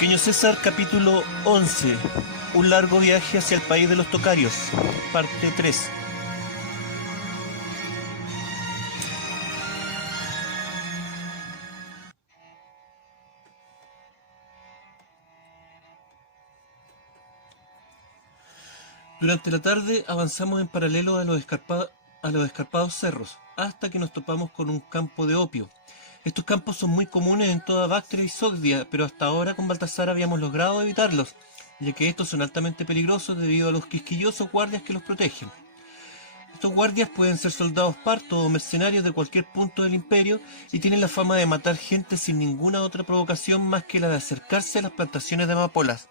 Pequeño César, capítulo 11. Un largo viaje hacia el país de los tocarios, parte 3. Durante la tarde avanzamos en paralelo a los escarpados cerros, hasta que nos topamos con un campo de opio. Estos campos son muy comunes en toda Bactria y Sogdia, pero hasta ahora con Baltasar habíamos logrado evitarlos, ya que estos son altamente peligrosos debido a los quisquillosos guardias que los protegen. Estos guardias pueden ser soldados partos o mercenarios de cualquier punto del imperio y tienen la fama de matar gente sin ninguna otra provocación más que la de acercarse a las plantaciones de amapolas.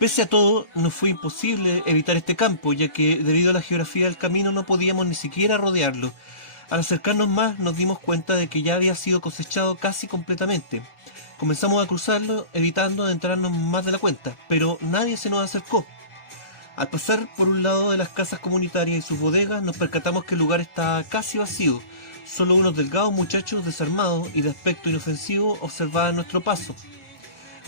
Pese a todo, nos fue imposible evitar este campo, ya que debido a la geografía del camino no podíamos ni siquiera rodearlo. Al acercarnos más nos dimos cuenta de que ya había sido cosechado casi completamente. Comenzamos a cruzarlo, evitando adentrarnos más de la cuenta, pero nadie se nos acercó. Al pasar por un lado de las casas comunitarias y sus bodegas, nos percatamos que el lugar estaba casi vacío. Solo unos delgados muchachos desarmados y de aspecto inofensivo observaban nuestro paso.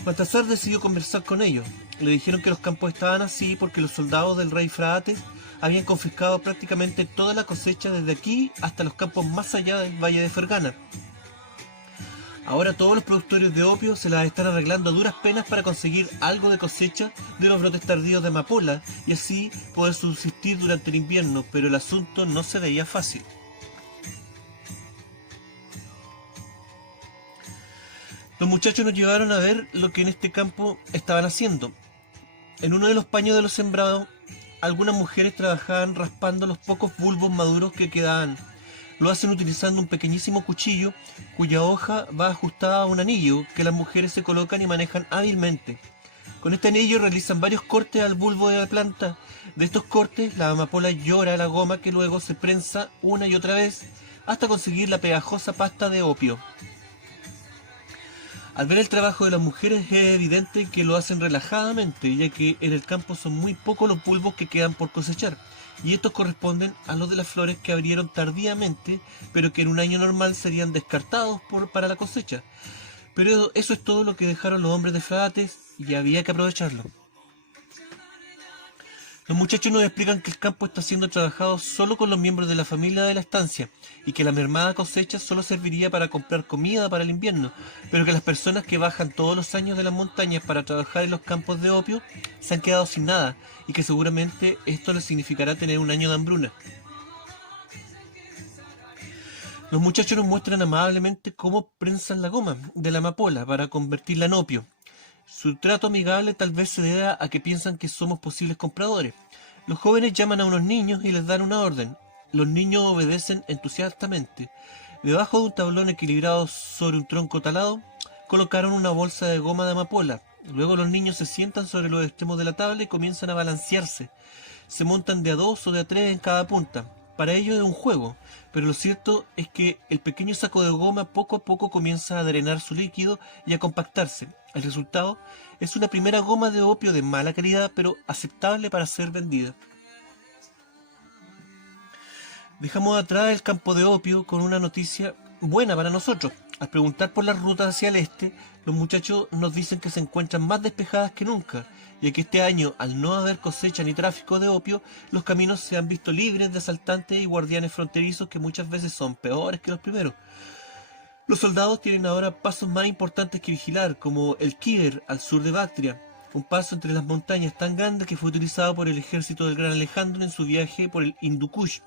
Baltasar decidió conversar con ellos. Le dijeron que los campos estaban así porque los soldados del rey Fraates habían confiscado prácticamente toda la cosecha desde aquí hasta los campos más allá del valle de Fergana. Ahora todos los productores de opio se las están arreglando a duras penas para conseguir algo de cosecha de los brotes tardíos de amapola y así poder subsistir durante el invierno, pero el asunto no se veía fácil. Los muchachos nos llevaron a ver lo que en este campo estaban haciendo. En uno de los paños de los sembrados, algunas mujeres trabajaban raspando los pocos bulbos maduros que quedaban. Lo hacen utilizando un pequeñísimo cuchillo cuya hoja va ajustada a un anillo que las mujeres se colocan y manejan hábilmente. Con este anillo realizan varios cortes al bulbo de la planta. De estos cortes, la amapola llora la goma que luego se prensa una y otra vez hasta conseguir la pegajosa pasta de opio. Al ver el trabajo de las mujeres es evidente que lo hacen relajadamente, ya que en el campo son muy pocos los bulbos que quedan por cosechar, y estos corresponden a los de las flores que abrieron tardíamente, pero que en un año normal serían descartados para la cosecha. Pero eso es todo lo que dejaron los hombres de Fraates y había que aprovecharlo. Los muchachos nos explican que el campo está siendo trabajado solo con los miembros de la familia de la estancia y que la mermada cosecha solo serviría para comprar comida para el invierno, pero que las personas que bajan todos los años de las montañas para trabajar en los campos de opio se han quedado sin nada y que seguramente esto les significará tener un año de hambruna. Los muchachos nos muestran amablemente cómo prensan la goma de la amapola para convertirla en opio. Su trato amigable tal vez se deba a que piensan que somos posibles compradores. Los jóvenes llaman a unos niños y les dan una orden. Los niños obedecen entusiastamente. Debajo de un tablón equilibrado sobre un tronco talado, colocaron una bolsa de goma de amapola. Luego los niños se sientan sobre los extremos de la tabla y comienzan a balancearse. Se montan de a dos o de a tres en cada punta. Para ellos es un juego, pero lo cierto es que el pequeño saco de goma poco a poco comienza a drenar su líquido y a compactarse. El resultado es una primera goma de opio de mala calidad, pero aceptable para ser vendida. Dejamos atrás el campo de opio con una noticia buena para nosotros. Al preguntar por las rutas hacia el este, los muchachos nos dicen que se encuentran más despejadas que nunca, ya que este año, al no haber cosecha ni tráfico de opio, los caminos se han visto libres de asaltantes y guardianes fronterizos que muchas veces son peores que los primeros. Los soldados tienen ahora pasos más importantes que vigilar, como el Kiber al sur de Bactria, un paso entre las montañas tan grande que fue utilizado por el ejército del Gran Alejandro en su viaje por el Hindu Kush.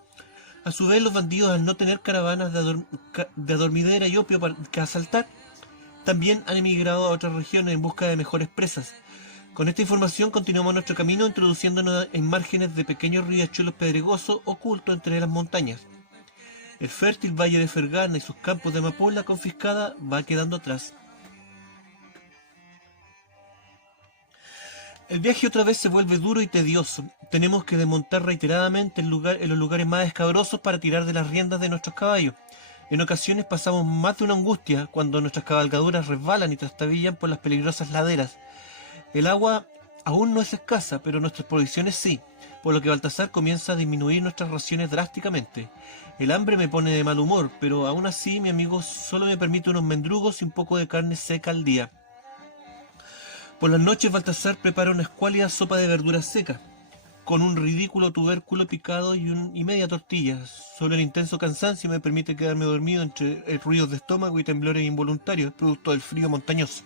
A su vez, los bandidos, al no tener caravanas de adormidera y opio que asaltar, también han emigrado a otras regiones en busca de mejores presas. Con esta información continuamos nuestro camino introduciéndonos en márgenes de pequeños riachuelos pedregosos ocultos entre las montañas. El fértil valle de Fergana y sus campos de amapola confiscada va quedando atrás. El viaje otra vez se vuelve duro y tedioso. Tenemos que desmontar reiteradamente en los lugares más escabrosos para tirar de las riendas de nuestros caballos. En ocasiones pasamos más de una angustia cuando nuestras cabalgaduras resbalan y trastabillan por las peligrosas laderas. El agua aún no es escasa, pero nuestras provisiones sí, por lo que Baltasar comienza a disminuir nuestras raciones drásticamente. El hambre me pone de mal humor, pero aún así mi amigo solo me permite unos mendrugos y un poco de carne seca al día. Por las noches Baltasar prepara una escuálida sopa de verduras secas, con un ridículo tubérculo picado y media tortilla. Solo el intenso cansancio me permite quedarme dormido entre ruidos de estómago y temblores involuntarios, producto del frío montañoso.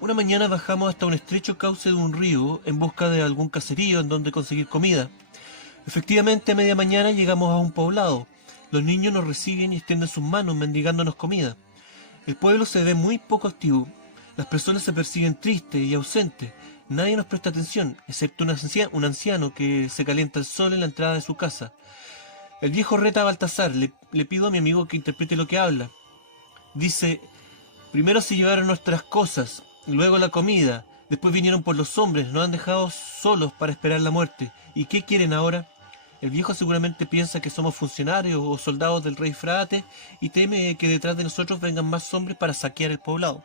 Una mañana bajamos hasta un estrecho cauce de un río en busca de algún caserío en donde conseguir comida. Efectivamente, a media mañana llegamos a un poblado. Los niños nos reciben y extienden sus manos mendigándonos comida. El pueblo se ve muy poco activo. Las personas se perciben tristes y ausentes. Nadie nos presta atención, excepto un anciano que se calienta el sol en la entrada de su casa. El viejo reta a Baltasar. Le pido a mi amigo que interprete lo que habla. Dice: primero se llevaron nuestras cosas, luego la comida, después vinieron por los hombres, nos han dejado solos para esperar la muerte. ¿Y qué quieren ahora? El viejo seguramente piensa que somos funcionarios o soldados del rey Frate y teme que detrás de nosotros vengan más hombres para saquear el poblado.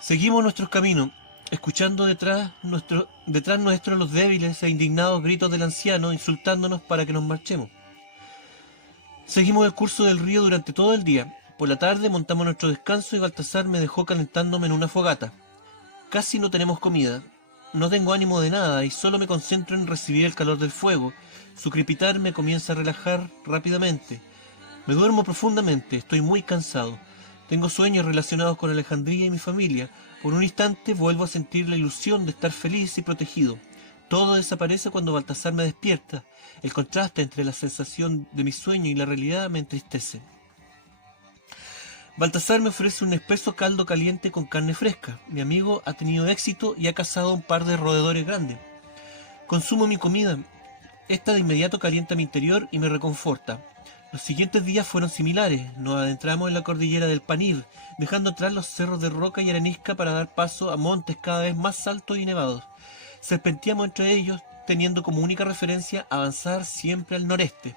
Seguimos nuestros caminos, escuchando detrás nuestro los débiles e indignados gritos del anciano insultándonos para que nos marchemos. Seguimos el curso del río durante todo el día. Por la tarde montamos nuestro descanso y Baltasar me dejó calentándome en una fogata. Casi no tenemos comida. No tengo ánimo de nada y solo me concentro en recibir el calor del fuego. Su crepitar me comienza a relajar rápidamente. Me duermo profundamente, estoy muy cansado. Tengo sueños relacionados con Alejandría y mi familia. Por un instante vuelvo a sentir la ilusión de estar feliz y protegido. Todo desaparece cuando Baltasar me despierta. El contraste entre la sensación de mi sueño y la realidad me entristece. Baltasar me ofrece un espeso caldo caliente con carne fresca. Mi amigo ha tenido éxito y ha cazado un par de roedores grandes. Consumo mi comida. Esta de inmediato calienta mi interior y me reconforta. Los siguientes días fueron similares. Nos adentramos en la cordillera del Panir, dejando atrás los cerros de roca y arenisca para dar paso a montes cada vez más altos y nevados. Serpenteamos entre ellos, teniendo como única referencia avanzar siempre al noreste.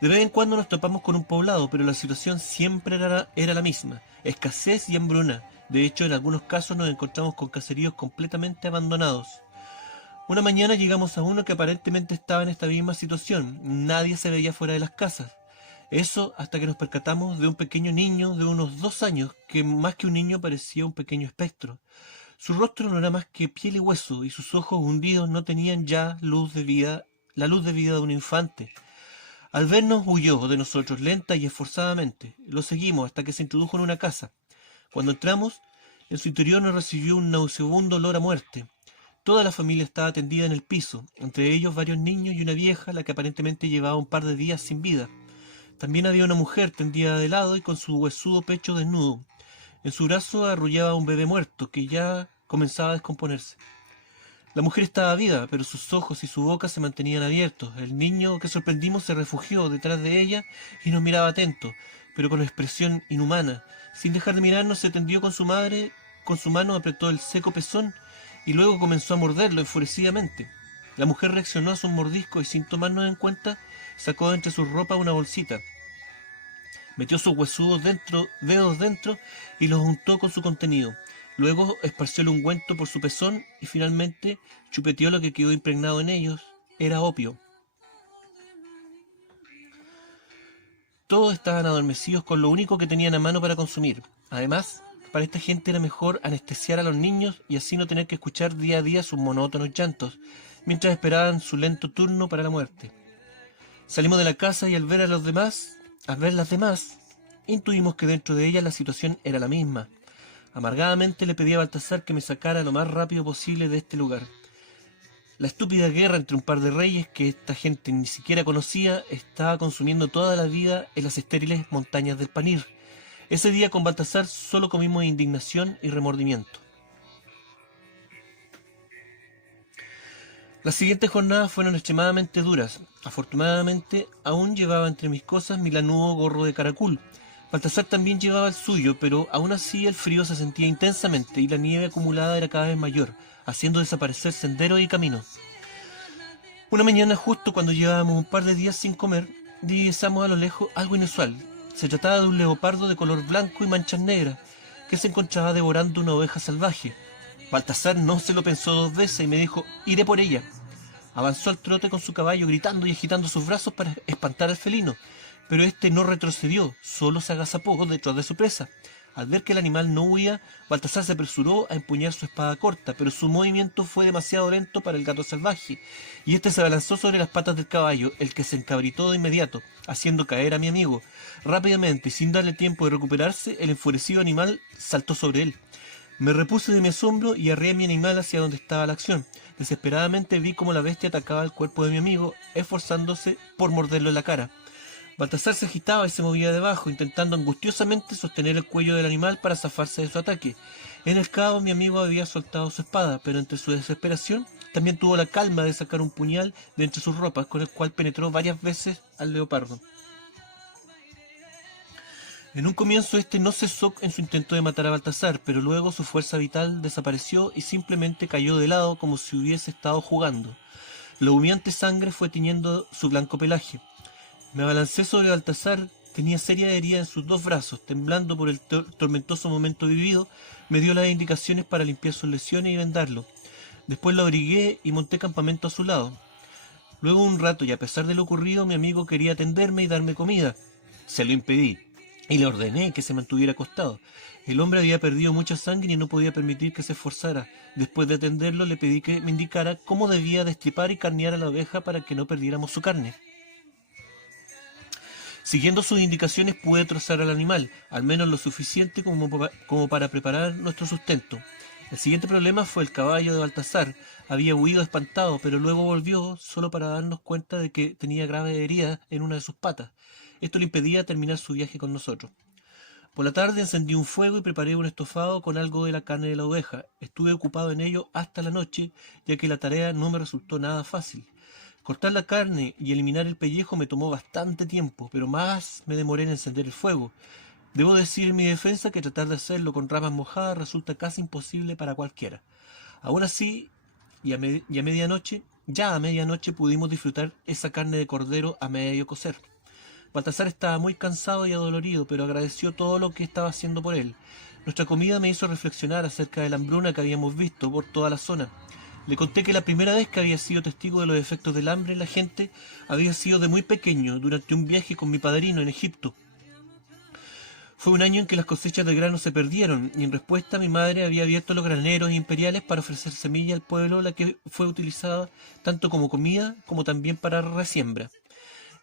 De vez en cuando nos topamos con un poblado, pero la situación siempre era la misma: escasez y hambruna. De hecho, en algunos casos nos encontramos con caseríos completamente abandonados. Una mañana llegamos a uno que aparentemente estaba en esta misma situación. Nadie se veía fuera de las casas. Eso hasta que nos percatamos de un pequeño niño de unos 2 años, que más que un niño parecía un pequeño espectro. Su rostro no era más que piel y hueso, y sus ojos hundidos no tenían ya la luz de vida de un infante. Al vernos huyó de nosotros lenta y esforzadamente. Lo seguimos hasta que se introdujo en una casa. Cuando entramos, en su interior nos recibió un nauseabundo olor a muerte. Toda la familia estaba tendida en el piso, entre ellos varios niños y una vieja, la que aparentemente llevaba un par de días sin vida. También había una mujer tendida de lado y con su huesudo pecho desnudo. En su brazo arrullaba un bebé muerto que ya comenzaba a descomponerse. La mujer estaba viva, pero sus ojos y su boca se mantenían abiertos. El niño que sorprendimos se refugió detrás de ella y nos miraba atento, pero con expresión inhumana. Sin dejar de mirarnos, se tendió con su mano apretó el seco pezón y luego comenzó a morderlo enfurecidamente. La mujer reaccionó a su mordisco y, sin tomarnos en cuenta, sacó de entre sus ropas una bolsita. Metió sus huesudos dedos dentro y los untó con su contenido. Luego esparció el ungüento por su pezón y finalmente chupeteó lo que quedó impregnado en ellos. Era opio. Todos estaban adormecidos con lo único que tenían a mano para consumir. Además, para esta gente era mejor anestesiar a los niños y así no tener que escuchar día a día sus monótonos llantos, mientras esperaban su lento turno para la muerte. Salimos de la casa y al ver las demás, intuimos que dentro de ellas la situación era la misma. Amargadamente le pedí a Baltasar que me sacara lo más rápido posible de este lugar. La estúpida guerra entre un par de reyes que esta gente ni siquiera conocía estaba consumiendo toda la vida en las estériles montañas del Panir. Ese día con Baltasar solo comimos indignación y remordimiento. Las siguientes jornadas fueron extremadamente duras. Afortunadamente, aún llevaba entre mis cosas mi lanudo gorro de caracol. Baltasar también llevaba el suyo, pero aún así el frío se sentía intensamente y la nieve acumulada era cada vez mayor, haciendo desaparecer senderos y caminos. Una mañana, justo cuando llevábamos un par de días sin comer, divisamos a lo lejos algo inusual. Se trataba de un leopardo de color blanco y manchas negras, que se encontraba devorando una oveja salvaje. Baltasar no se lo pensó 2 veces y me dijo: iré por ella. Avanzó al trote con su caballo, gritando y agitando sus brazos para espantar al felino, pero este no retrocedió, solo se agazapó detrás de su presa. Al ver que el animal no huía, Baltasar se apresuró a empuñar su espada corta, pero su movimiento fue demasiado lento para el gato salvaje, y este se abalanzó sobre las patas del caballo, el que se encabritó de inmediato, haciendo caer a mi amigo. Rápidamente, y sin darle tiempo de recuperarse, el enfurecido animal saltó sobre él. Me repuse de mi asombro y arreé mi animal hacia donde estaba la acción. Desesperadamente vi cómo la bestia atacaba el cuerpo de mi amigo, esforzándose por morderlo en la cara. Baltasar se agitaba y se movía debajo, intentando angustiosamente sostener el cuello del animal para zafarse de su ataque. En el caos mi amigo había soltado su espada, pero entre su desesperación también tuvo la calma de sacar un puñal de entre sus ropas, con el cual penetró varias veces al leopardo. En un comienzo este no cesó en su intento de matar a Baltasar, pero luego su fuerza vital desapareció y simplemente cayó de lado como si hubiese estado jugando. La humeante sangre fue tiñendo su blanco pelaje. Me abalancé sobre Baltasar, tenía seria herida en sus dos brazos, temblando por el tormentoso momento vivido, me dio las indicaciones para limpiar sus lesiones y vendarlo. Después lo abrigué y monté campamento a su lado. Luego de un rato, y a pesar de lo ocurrido, mi amigo quería atenderme y darme comida. Se lo impedí, y le ordené que se mantuviera acostado. El hombre había perdido mucha sangre y no podía permitir que se esforzara. Después de atenderlo, le pedí que me indicara cómo debía destripar y carnear a la oveja para que no perdiéramos su carne. Siguiendo sus indicaciones pude trozar al animal, al menos lo suficiente como para preparar nuestro sustento. El siguiente problema fue el caballo de Baltasar. Había huido espantado, pero luego volvió solo para darnos cuenta de que tenía graves heridas en una de sus patas. Esto le impedía terminar su viaje con nosotros. Por la tarde encendí un fuego y preparé un estofado con algo de la carne de la oveja. Estuve ocupado en ello hasta la noche, ya que la tarea no me resultó nada fácil. Cortar la carne y eliminar el pellejo me tomó bastante tiempo, pero más me demoré en encender el fuego. Debo decir en mi defensa que tratar de hacerlo con ramas mojadas resulta casi imposible para cualquiera. Aún así, ya a medianoche pudimos disfrutar esa carne de cordero a medio cocer. Baltasar estaba muy cansado y adolorido, pero agradeció todo lo que estaba haciendo por él. Nuestra comida me hizo reflexionar acerca de la hambruna que habíamos visto por toda la zona. Le conté que la primera vez que había sido testigo de los efectos del hambre en la gente había sido de muy pequeño, durante un viaje con mi padrino en Egipto. Fue un año en que las cosechas de grano se perdieron, y en respuesta mi madre había abierto los graneros imperiales para ofrecer semilla al pueblo, la que fue utilizada tanto como comida como también para resiembra.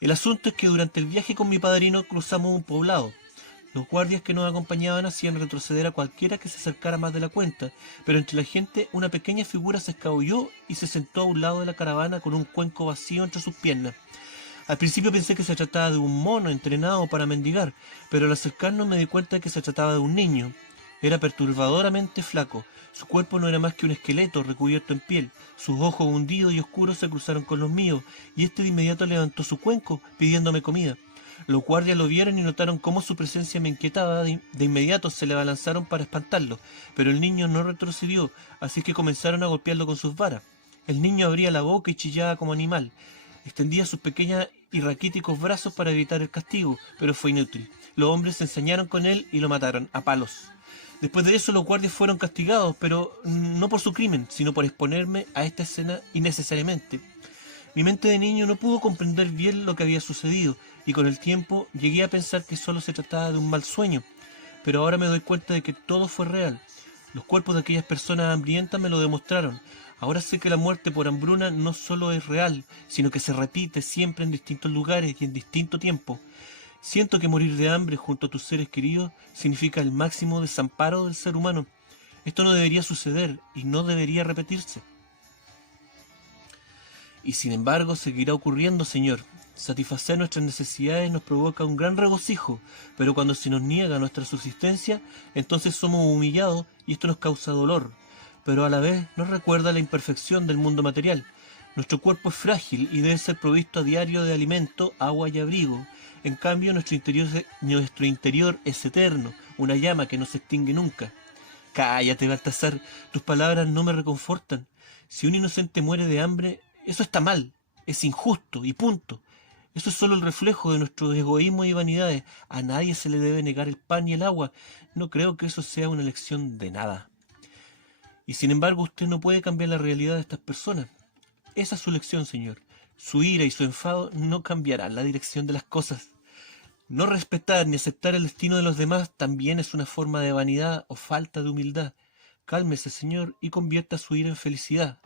El asunto es que durante el viaje con mi padrino cruzamos un poblado. Los guardias que nos acompañaban hacían retroceder a cualquiera que se acercara más de la cuenta, pero entre la gente una pequeña figura se escabulló y se sentó a un lado de la caravana con un cuenco vacío entre sus piernas. Al principio pensé que se trataba de un mono entrenado para mendigar, pero al acercarnos me di cuenta de que se trataba de un niño. Era perturbadoramente flaco, su cuerpo no era más que un esqueleto recubierto en piel, sus ojos hundidos y oscuros se cruzaron con los míos, y este de inmediato levantó su cuenco, pidiéndome comida. Los guardias lo vieron y notaron cómo su presencia me inquietaba. De inmediato se le abalanzaron para espantarlo, pero el niño no retrocedió, así que comenzaron a golpearlo con sus varas. El niño abría la boca y chillaba como animal. Extendía sus pequeños y raquíticos brazos para evitar el castigo, pero fue inútil. Los hombres se ensañaron con él y lo mataron a palos. Después de eso los guardias fueron castigados, pero no por su crimen, sino por exponerme a esta escena innecesariamente. Mi mente de niño no pudo comprender bien lo que había sucedido, y con el tiempo llegué a pensar que solo se trataba de un mal sueño, pero ahora me doy cuenta de que todo fue real. Los cuerpos de aquellas personas hambrientas me lo demostraron. Ahora sé que la muerte por hambruna no solo es real, sino que se repite siempre en distintos lugares y en distinto tiempo. Siento que morir de hambre junto a tus seres queridos significa el máximo desamparo del ser humano. Esto no debería suceder y no debería repetirse. Y sin embargo seguirá ocurriendo, Señor. Satisfacer nuestras necesidades nos provoca un gran regocijo, pero cuando se nos niega nuestra subsistencia, entonces somos humillados y esto nos causa dolor. Pero a la vez nos recuerda la imperfección del mundo material. Nuestro cuerpo es frágil y debe ser provisto a diario de alimento, agua y abrigo. En cambio, nuestro interior es eterno, una llama que no se extingue nunca. Cállate, Baltasar, tus palabras no me reconfortan. Si un inocente muere de hambre, eso está mal, es injusto y punto. Eso es solo el reflejo de nuestros egoísmos y vanidades. A nadie se le debe negar el pan y el agua. No creo que eso sea una lección de nada. Y sin embargo usted no puede cambiar la realidad de estas personas. Esa es su lección, Señor. Su ira y su enfado no cambiarán la dirección de las cosas. No respetar ni aceptar el destino de los demás también es una forma de vanidad o falta de humildad. Cálmese, señor, y convierta su ira en felicidad.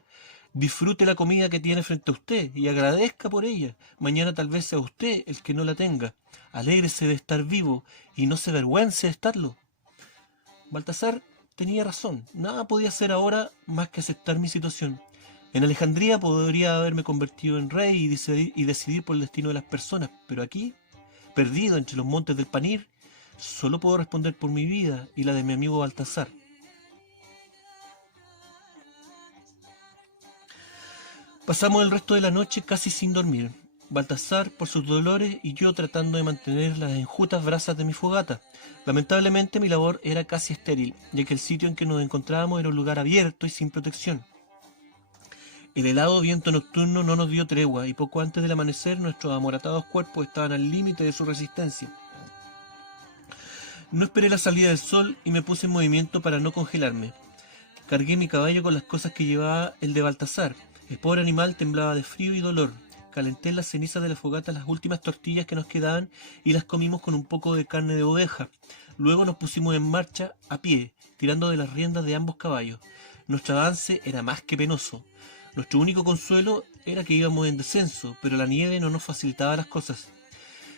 Disfrute la comida que tiene frente a usted y agradezca por ella. Mañana tal vez sea usted el que no la tenga. Alégrese de estar vivo y no se avergüence de estarlo. Baltasar tenía razón. Nada podía hacer ahora más que aceptar mi situación. En Alejandría podría haberme convertido en rey y decidir por el destino de las personas, pero aquí, perdido entre los montes del Panir, solo puedo responder por mi vida y la de mi amigo Baltasar. Pasamos el resto de la noche casi sin dormir. Baltasar por sus dolores y yo tratando de mantener las enjutas brasas de mi fogata. Lamentablemente mi labor era casi estéril, ya que el sitio en que nos encontrábamos era un lugar abierto y sin protección. El helado viento nocturno no nos dio tregua y poco antes del amanecer nuestros amoratados cuerpos estaban al límite de su resistencia. No esperé la salida del sol y me puse en movimiento para no congelarme. Cargué mi caballo con las cosas que llevaba el de Baltasar. El pobre animal temblaba de frío y dolor. Calenté en las cenizas de la fogata las últimas tortillas que nos quedaban y las comimos con un poco de carne de oveja. Luego nos pusimos en marcha a pie, tirando de las riendas de ambos caballos. Nuestro avance era más que penoso. Nuestro único consuelo era que íbamos en descenso, pero la nieve no nos facilitaba las cosas.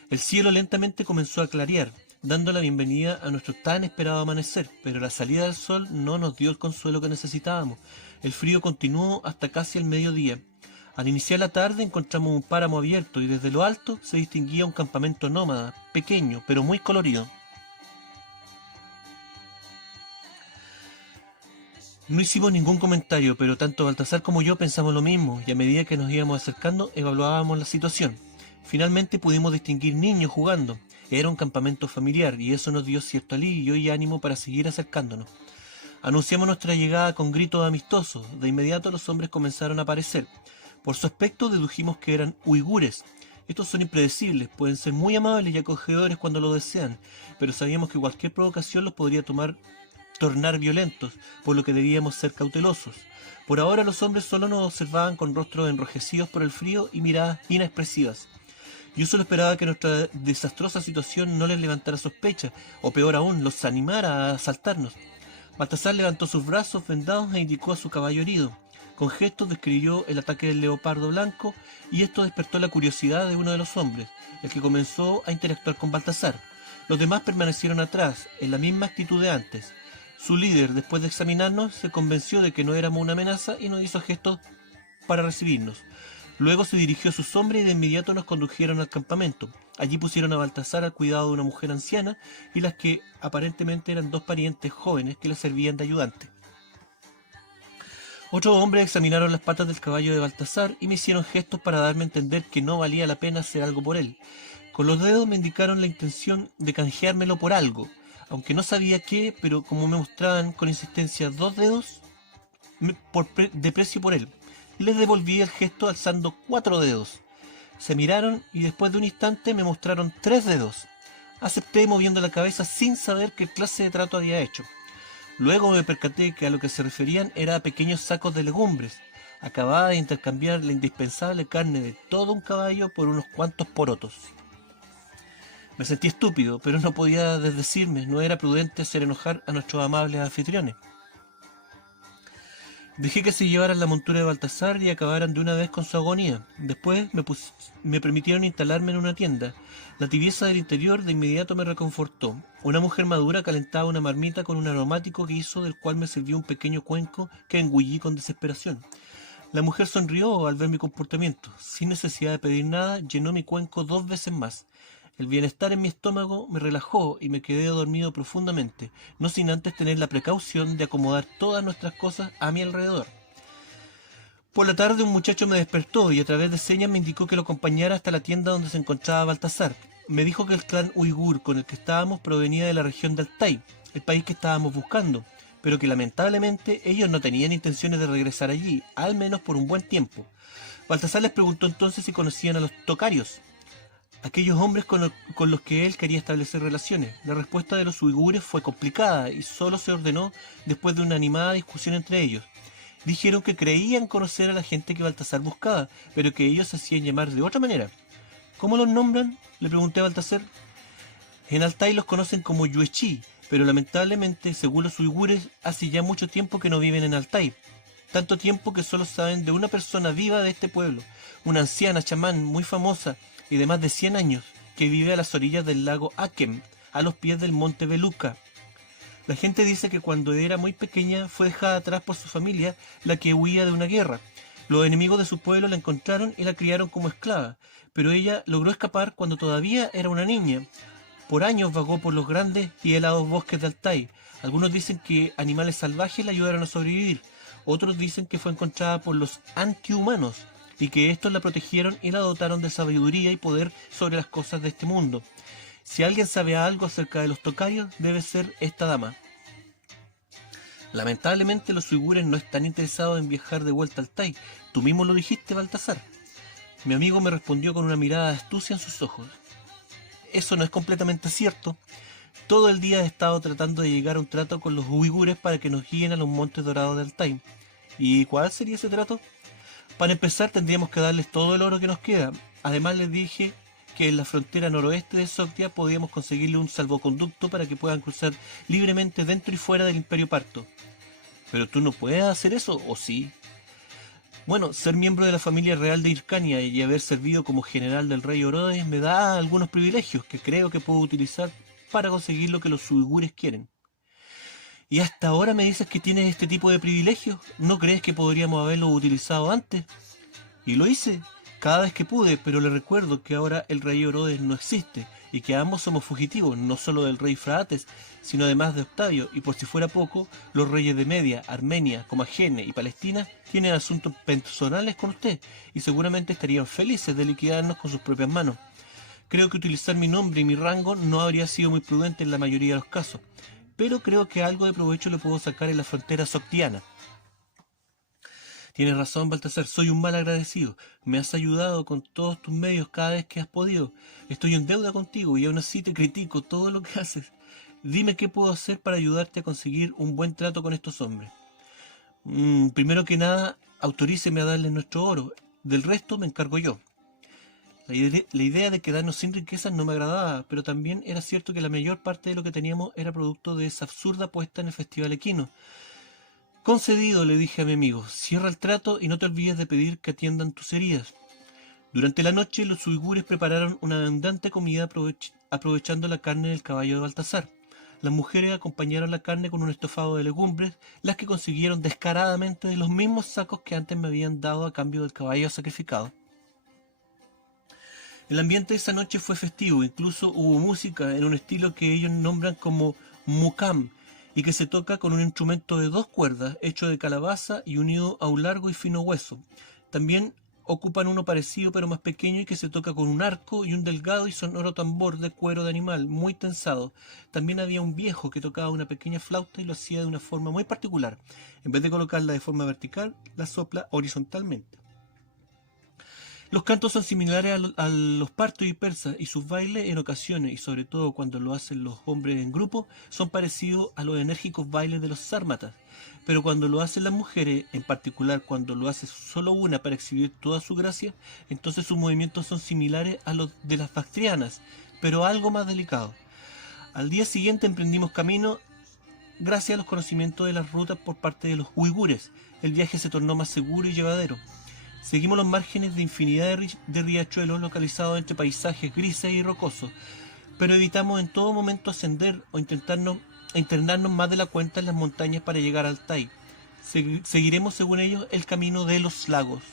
El cielo lentamente comenzó a clarear, dando la bienvenida a nuestro tan esperado amanecer, pero la salida del sol no nos dio el consuelo que necesitábamos. El frío continuó hasta casi el mediodía. Al iniciar la tarde encontramos un páramo abierto y desde lo alto se distinguía un campamento nómada, pequeño pero muy colorido. No hicimos ningún comentario, pero tanto Baltasar como yo pensamos lo mismo, y a medida que nos íbamos acercando evaluábamos la situación. Finalmente pudimos distinguir niños jugando. Era un campamento familiar, y eso nos dio cierto alivio y ánimo para seguir acercándonos. Anunciamos nuestra llegada con gritos amistosos. De inmediato los hombres comenzaron a aparecer. Por su aspecto dedujimos que eran uigures. Estos son impredecibles, pueden ser muy amables y acogedores cuando lo desean, pero sabíamos que cualquier provocación los podría tornar violentos, por lo que debíamos ser cautelosos. Por ahora los hombres solo nos observaban con rostros enrojecidos por el frío y miradas inexpresivas. Yo solo esperaba que nuestra desastrosa situación no les levantara sospechas, o peor aún, los animara a asaltarnos. Baltasar levantó sus brazos vendados e indicó a su caballo herido. Con gestos describió el ataque del leopardo blanco y esto despertó la curiosidad de uno de los hombres, el que comenzó a interactuar con Baltasar. Los demás permanecieron atrás, en la misma actitud de antes. Su líder, después de examinarnos, se convenció de que no éramos una amenaza y nos hizo gestos para recibirnos. Luego se dirigió a sus hombres y de inmediato nos condujeron al campamento. Allí pusieron a Baltasar al cuidado de una mujer anciana y las que aparentemente eran dos parientes jóvenes que le servían de ayudante. Otros hombres examinaron las patas del caballo de Baltasar y me hicieron gestos para darme a entender que no valía la pena hacer algo por él. Con los dedos me indicaron la intención de canjeármelo por algo, aunque no sabía qué, pero como me mostraban con insistencia dos dedos de precio por él, les devolví el gesto alzando 4 dedos. Se miraron y después de un instante me mostraron 3 dedos. Acepté moviendo la cabeza sin saber qué clase de trato había hecho. Luego me percaté que a lo que se referían era a pequeños sacos de legumbres. Acababa de intercambiar la indispensable carne de todo un caballo por unos cuantos porotos. Me sentí estúpido, pero no podía desdecirme, no era prudente hacer enojar a nuestros amables anfitriones. Dejé que se llevaran la montura de Baltasar y acabaran de una vez con su agonía. Después me permitieron instalarme en una tienda. La tibieza del interior de inmediato me reconfortó. Una mujer madura calentaba una marmita con un aromático guiso del cual me sirvió un pequeño cuenco que engullí con desesperación. La mujer sonrió al ver mi comportamiento. Sin necesidad de pedir nada, llenó mi cuenco 2 veces más. El bienestar en mi estómago me relajó y me quedé dormido profundamente, no sin antes tener la precaución de acomodar todas nuestras cosas a mi alrededor. Por la tarde un muchacho me despertó y a través de señas me indicó que lo acompañara hasta la tienda donde se encontraba Baltasar. Me dijo que el clan uigur con el que estábamos provenía de la región de Altai, el país que estábamos buscando, pero que lamentablemente ellos no tenían intenciones de regresar allí, al menos por un buen tiempo. Baltasar les preguntó entonces si conocían a los tocarios, aquellos hombres con los que él quería establecer relaciones. La respuesta de los uigures fue complicada y solo se ordenó después de una animada discusión entre ellos. Dijeron que creían conocer a la gente que Baltasar buscaba, pero que ellos se hacían llamar de otra manera. ¿Cómo los nombran?, le pregunté a Baltasar. En Altai los conocen como Yuechi, pero lamentablemente, según los uigures, hace ya mucho tiempo que no viven en Altai. Tanto tiempo que solo saben de una persona viva de este pueblo, una anciana chamán muy famosa y de más de 100 años, que vive a las orillas del lago Akem, a los pies del monte Beluca. La gente dice que cuando era muy pequeña fue dejada atrás por su familia, la que huía de una guerra. Los enemigos de su pueblo la encontraron y la criaron como esclava, pero ella logró escapar cuando todavía era una niña. Por años vagó por los grandes y helados bosques de Altai. Algunos dicen que animales salvajes la ayudaron a sobrevivir. Otros dicen que fue encontrada por los antihumanos y que estos la protegieron y la dotaron de sabiduría y poder sobre las cosas de este mundo. Si alguien sabe algo acerca de los tocarios, debe ser esta dama. Lamentablemente los uigures no están interesados en viajar de vuelta al Tai. Tú mismo lo dijiste, Baltasar. Mi amigo me respondió con una mirada de astucia en sus ojos. Eso no es completamente cierto. Todo el día he estado tratando de llegar a un trato con los uigures para que nos guíen a los montes dorados del Tai. ¿Y cuál sería ese trato? Para empezar tendríamos que darles todo el oro que nos queda. Además les dije que en la frontera noroeste de Sogdia podíamos conseguirle un salvoconducto para que puedan cruzar libremente dentro y fuera del Imperio Parto. Pero tú no puedes hacer eso, ¿o sí? Bueno, ser miembro de la familia real de Hircania y haber servido como general del rey Orodes me da algunos privilegios que creo que puedo utilizar para conseguir lo que los uigures quieren. ¿Y hasta ahora me dices que tienes este tipo de privilegios? ¿No crees que podríamos haberlo utilizado antes? Y lo hice cada vez que pude, pero le recuerdo que ahora el rey Orodes no existe y que ambos somos fugitivos, no solo del rey Fraates, sino además de Octavio, y por si fuera poco, los reyes de Media, Armenia, Comagene y Palestina tienen asuntos personales con usted y seguramente estarían felices de liquidarnos con sus propias manos. Creo que utilizar mi nombre y mi rango no habría sido muy prudente en la mayoría de los casos, pero creo que algo de provecho le puedo sacar en la frontera sogdiana. Tienes razón, Baltasar, soy un mal agradecido. Me has ayudado con todos tus medios cada vez que has podido. Estoy en deuda contigo y aún así te critico todo lo que haces. Dime qué puedo hacer para ayudarte a conseguir un buen trato con estos hombres. Primero que nada, autoríceme a darles nuestro oro. Del resto me encargo yo. La idea de quedarnos sin riquezas no me agradaba, pero también era cierto que la mayor parte de lo que teníamos era producto de esa absurda apuesta en el festival equino. Concedido, le dije a mi amigo, cierra el trato y no te olvides de pedir que atiendan tus heridas. Durante la noche los uigures prepararon una abundante comida aprovechando la carne del caballo de Baltasar. Las mujeres acompañaron la carne con un estofado de legumbres, las que consiguieron descaradamente de los mismos sacos que antes me habían dado a cambio del caballo sacrificado. El ambiente de esa noche fue festivo, incluso hubo música en un estilo que ellos nombran como mukam, y que se toca con un instrumento de 2 cuerdas, hecho de calabaza y unido a un largo y fino hueso. También ocupan uno parecido pero más pequeño y que se toca con un arco y un delgado y sonoro tambor de cuero de animal, muy tensado. También había un viejo que tocaba una pequeña flauta y lo hacía de una forma muy particular. En vez de colocarla de forma vertical, la sopla horizontalmente. Los cantos son similares a los partos y persas, y sus bailes en ocasiones, y sobre todo cuando lo hacen los hombres en grupo, son parecidos a los enérgicos bailes de los sármatas. Pero cuando lo hacen las mujeres, en particular cuando lo hace solo una para exhibir toda su gracia, entonces sus movimientos son similares a los de las bactrianas, pero algo más delicados. Al día siguiente emprendimos camino gracias a los conocimientos de las rutas por parte de los uigures. El viaje se tornó más seguro y llevadero. Seguimos los márgenes de infinidad de riachuelos localizados entre paisajes grises y rocosos, pero evitamos en todo momento ascender o internarnos más de la cuenta en las montañas para llegar al Tai. Seguiremos, según ellos, el camino de los lagos.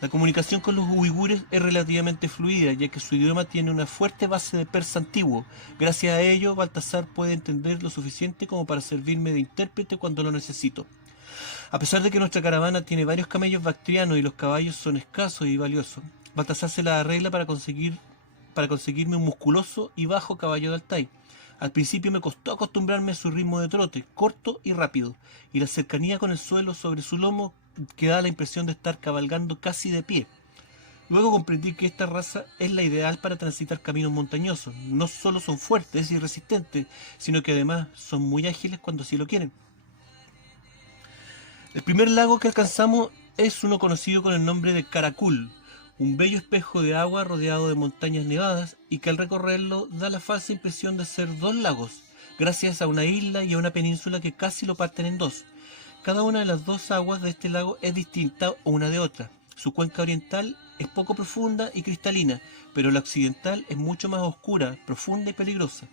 La comunicación con los uigures es relativamente fluida, ya que su idioma tiene una fuerte base de persa antiguo. Gracias a ello, Baltasar puede entender lo suficiente como para servirme de intérprete cuando lo necesito. A pesar de que nuestra caravana tiene varios camellos bactrianos y los caballos son escasos y valiosos, Baltasar se la arregla para conseguirme un musculoso y bajo caballo de Altai. Al principio me costó acostumbrarme a su ritmo de trote, corto y rápido, y la cercanía con el suelo sobre su lomo que da la impresión de estar cabalgando casi de pie. Luego comprendí que esta raza es la ideal para transitar caminos montañosos. No solo son fuertes y resistentes, sino que además son muy ágiles cuando así lo quieren. El primer lago que alcanzamos es uno conocido con el nombre de Karakul, un bello espejo de agua rodeado de montañas nevadas y que al recorrerlo da la falsa impresión de ser dos lagos, gracias a una isla y a una península que casi lo parten en dos. Cada una de las dos aguas de este lago es distinta una de otra. Su cuenca oriental es poco profunda y cristalina, pero la occidental es mucho más oscura, profunda y peligrosa.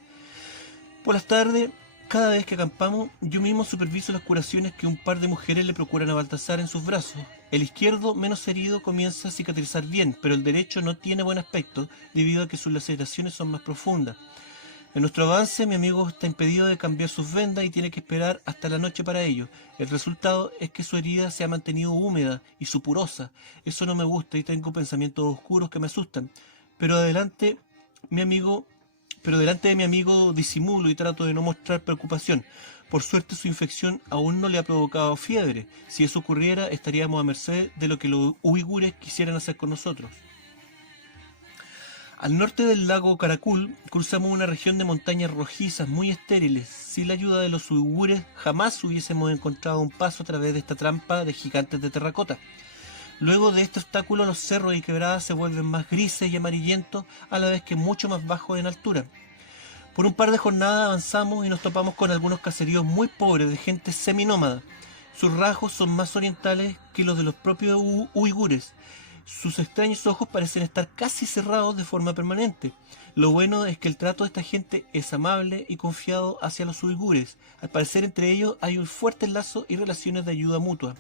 Por las tardes, cada vez que acampamos, yo mismo superviso las curaciones que un par de mujeres le procuran a Baltasar en sus brazos. El izquierdo, menos herido, comienza a cicatrizar bien, pero el derecho no tiene buen aspecto debido a que sus laceraciones son más profundas. En nuestro avance, mi amigo está impedido de cambiar sus vendas y tiene que esperar hasta la noche para ello. El resultado es que su herida se ha mantenido húmeda y supurosa. Eso no me gusta y tengo pensamientos oscuros que me asustan. Pero mi amigo, delante de mi amigo disimulo y trato de no mostrar preocupación. Por suerte su infección aún no le ha provocado fiebre. Si eso ocurriera, estaríamos a merced de lo que los uigures quisieran hacer con nosotros. Al norte del lago Karakul cruzamos una región de montañas rojizas muy estériles. Sin la ayuda de los uigures jamás hubiésemos encontrado un paso a través de esta trampa de gigantes de terracota. Luego de este obstáculo los cerros y quebradas se vuelven más grises y amarillentos a la vez que mucho más bajos en altura. Por un par de jornadas avanzamos y nos topamos con algunos caseríos muy pobres de gente seminómada. Sus rasgos son más orientales que los de los propios uigures. Sus extraños ojos parecen estar casi cerrados de forma permanente. Lo bueno es que el trato de esta gente es amable y confiado hacia los uigures. Al parecer entre ellos hay un fuerte lazo y relaciones de ayuda mutua.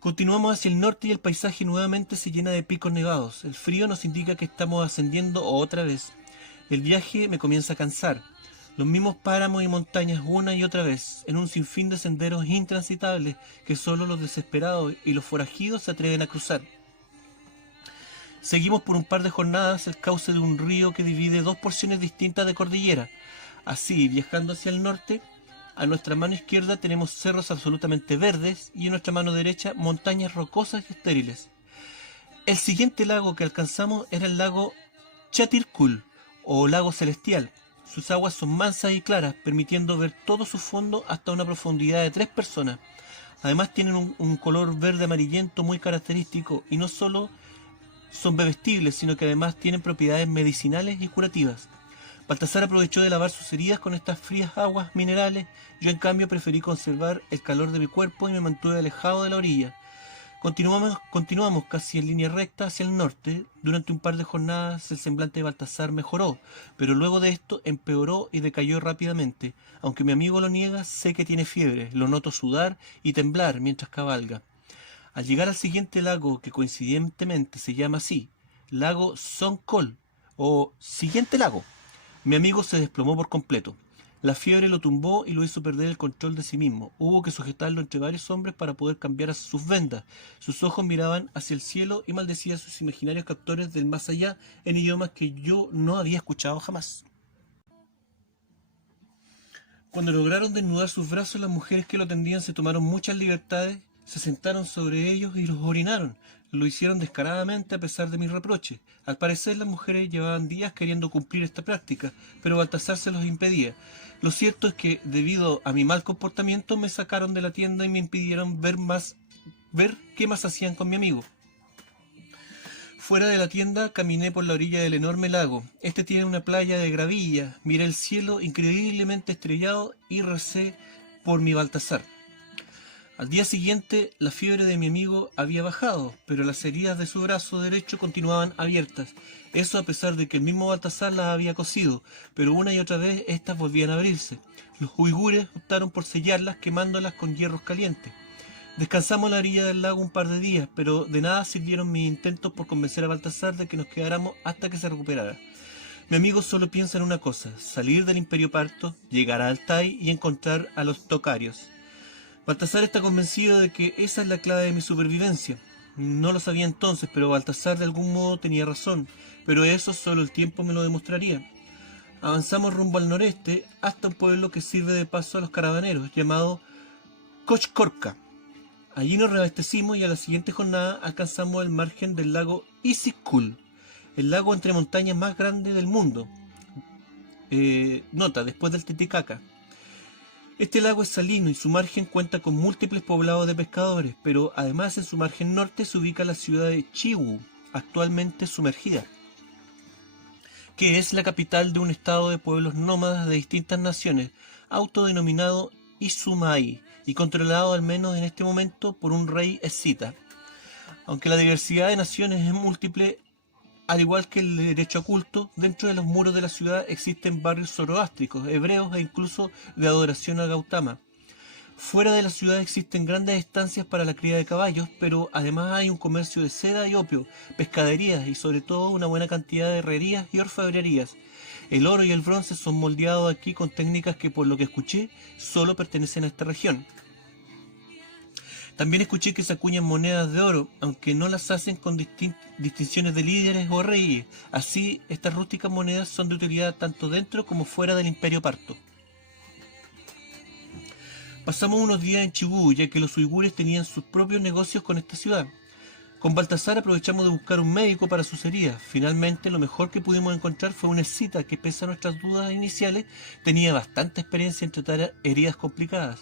Continuamos hacia el norte y el paisaje nuevamente se llena de picos nevados. El frío nos indica que estamos ascendiendo otra vez. El viaje me comienza a cansar. Los mismos páramos y montañas una y otra vez, en un sinfín de senderos intransitables que solo los desesperados y los forajidos se atreven a cruzar. Seguimos por un par de jornadas el cauce de un río que divide dos porciones distintas de cordillera. Así, viajando hacia el norte, a nuestra mano izquierda tenemos cerros absolutamente verdes y en nuestra mano derecha montañas rocosas y estériles. El siguiente lago que alcanzamos era el lago Chatirkul, o lago celestial. Sus aguas son mansas y claras, permitiendo ver todo su fondo hasta una profundidad de 3 personas. Además tienen un color verde amarillento muy característico y no solo son bebestibles, sino que además tienen propiedades medicinales y curativas. Baltasar aprovechó de lavar sus heridas con estas frías aguas minerales. Yo en cambio preferí conservar el calor de mi cuerpo y me mantuve alejado de la orilla. Continuamos casi en línea recta hacia el norte. Durante un par de jornadas el semblante de Baltasar mejoró, pero luego de esto empeoró y decayó rápidamente. Aunque mi amigo lo niega, sé que tiene fiebre, lo noto sudar y temblar mientras cabalga. Al llegar al siguiente lago, que coincidentemente se llama así, lago Songkol, o siguiente lago, mi amigo se desplomó por completo. La fiebre lo tumbó y lo hizo perder el control de sí mismo. Hubo que sujetarlo entre varios hombres para poder cambiar sus vendas. Sus ojos miraban hacia el cielo y maldecían a sus imaginarios captores del más allá en idiomas que yo no había escuchado jamás. Cuando lograron desnudar sus brazos, las mujeres que lo atendían se tomaron muchas libertades, se sentaron sobre ellos y los orinaron. Lo hicieron descaradamente a pesar de mis reproches. Al parecer las mujeres llevaban días queriendo cumplir esta práctica, pero Baltasar se los impedía. Lo cierto es que, debido a mi mal comportamiento, me sacaron de la tienda y me impidieron ver qué más hacían con mi amigo. Fuera de la tienda caminé por la orilla del enorme lago. Este tiene una playa de gravilla. Miré el cielo increíblemente estrellado y recé por mi Baltasar. Al día siguiente la fiebre de mi amigo había bajado, pero las heridas de su brazo derecho continuaban abiertas. Eso a pesar de que el mismo Baltasar las había cosido, pero una y otra vez estas volvían a abrirse. Los uigures optaron por sellarlas quemándolas con hierros calientes. Descansamos a la orilla del lago un par de días, pero de nada sirvieron mis intentos por convencer a Baltasar de que nos quedáramos hasta que se recuperara. Mi amigo solo piensa en una cosa: salir del Imperio Parto, llegar a Altai y encontrar a los tocarios. Baltasar está convencido de que esa es la clave de mi supervivencia. No lo sabía entonces, pero Baltasar de algún modo tenía razón, pero eso solo el tiempo me lo demostraría. Avanzamos rumbo al noreste hasta un pueblo que sirve de paso a los caravaneros, llamado Kochkorka. Allí nos reabastecimos y a la siguiente jornada alcanzamos el margen del lago Isikul, el lago entre montañas más grande del mundo. Nota, después del Titicaca. Este lago es salino y su margen cuenta con múltiples poblados de pescadores, pero además en su margen norte se ubica la ciudad de Chiwu. actualmente sumergida, que es la capital de un estado de pueblos nómadas de distintas naciones, autodenominado Izumai, y controlado al menos en este momento por un rey escita. Aunque la diversidad de naciones es múltiple, al igual que el derecho a culto, dentro de los muros de la ciudad existen barrios zoroástricos, hebreos e incluso de adoración a Gautama. Fuera de la ciudad existen grandes estancias para la cría de caballos, pero además hay un comercio de seda y opio, pescaderías y sobre todo una buena cantidad de herrerías y orfebrerías. El oro y el bronce son moldeados aquí con técnicas que, por lo que escuché, solo pertenecen a esta región. También escuché que se acuñan monedas de oro, aunque no las hacen con distinciones de líderes o reyes. Así, estas rústicas monedas son de utilidad tanto dentro como fuera del Imperio Parto. Pasamos unos días en Chibú, ya que los uigures tenían sus propios negocios con esta ciudad. Con Baltasar aprovechamos de buscar un médico para sus heridas. Finalmente, lo mejor que pudimos encontrar fue una escita que, pese a nuestras dudas iniciales, tenía bastante experiencia en tratar heridas complicadas.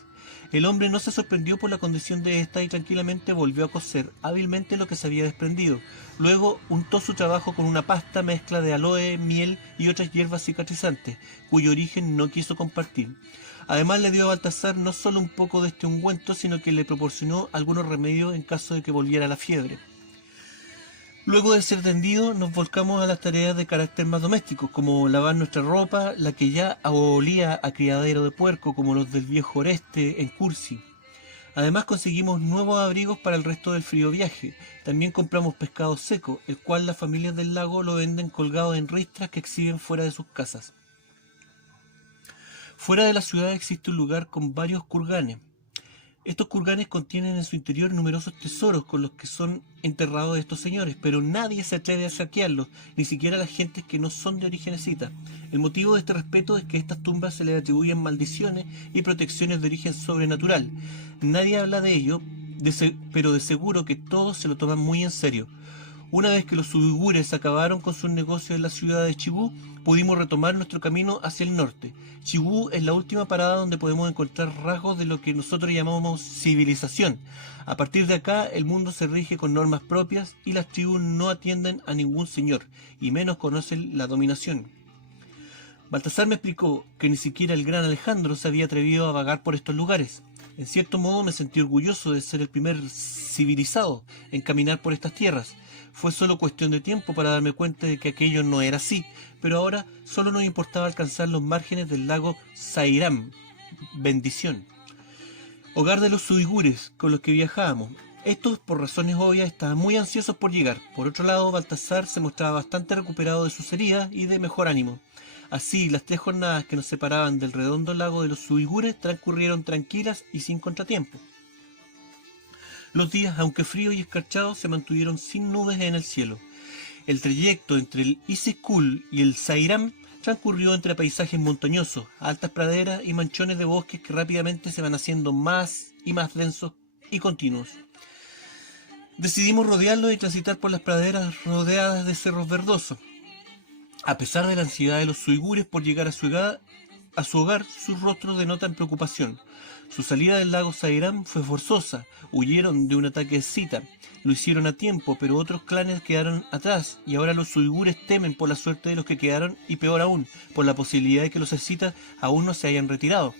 El hombre no se sorprendió por la condición de esta y tranquilamente volvió a coser hábilmente lo que se había desprendido. Luego untó su trabajo con una pasta mezcla de aloe, miel y otras hierbas cicatrizantes, cuyo origen no quiso compartir. Además le dio a Baltasar no solo un poco de este ungüento, sino que le proporcionó algunos remedios en caso de que volviera la fiebre. Luego de ser tendido, nos volcamos a las tareas de carácter más domésticos, como lavar nuestra ropa, la que ya olía a criadero de puerco, como los del viejo Oreste en Cursi. Además conseguimos nuevos abrigos para el resto del frío viaje. También compramos pescado seco, el cual las familias del lago lo venden colgado en ristras que exhiben fuera de sus casas. Fuera de la ciudad existe un lugar con varios kurganes. Estos kurganes contienen en su interior numerosos tesoros con los que son enterrados estos señores, pero nadie se atreve a saquearlos, ni siquiera las gentes que no son de origen escita. El motivo de este respeto es que a estas tumbas se les atribuyen maldiciones y protecciones de origen sobrenatural. Nadie habla de ello, pero de seguro que todos se lo toman muy en serio. Una vez que los uigures acabaron con sus negocios en la ciudad de Chibú, pudimos retomar nuestro camino hacia el norte. Chibú es la última parada donde podemos encontrar rasgos de lo que nosotros llamamos civilización. A partir de acá, el mundo se rige con normas propias y las tribus no atienden a ningún señor, y menos conocen la dominación. Baltasar me explicó que ni siquiera el gran Alejandro se había atrevido a vagar por estos lugares. En cierto modo me sentí orgulloso de ser el primer civilizado en caminar por estas tierras. Fue solo cuestión de tiempo para darme cuenta de que aquello no era así, pero ahora solo nos importaba alcanzar los márgenes del lago Sairam, bendición, hogar de los uigures con los que viajábamos. Estos, por razones obvias, estaban muy ansiosos por llegar. Por otro lado, Baltasar se mostraba bastante recuperado de sus heridas y de mejor ánimo. Así, las 3 jornadas que nos separaban del redondo lago de los uigures transcurrieron tranquilas y sin contratiempo. Los días, aunque fríos y escarchados, se mantuvieron sin nubes en el cielo. El trayecto entre el Isis-Kul y el Sairam transcurrió entre paisajes montañosos, altas praderas y manchones de bosques que rápidamente se van haciendo más y más densos y continuos. Decidimos rodearlo y transitar por las praderas rodeadas de cerros verdosos. A pesar de la ansiedad de los uigures por llegar a su hogar, sus rostros denotan preocupación. Su salida del lago Sairam fue forzosa, huyeron de un ataque escita. Lo hicieron a tiempo, pero otros clanes quedaron atrás, y ahora los uigures temen por la suerte de los que quedaron, y peor aún, por la posibilidad de que los escitas aún no se hayan retirado.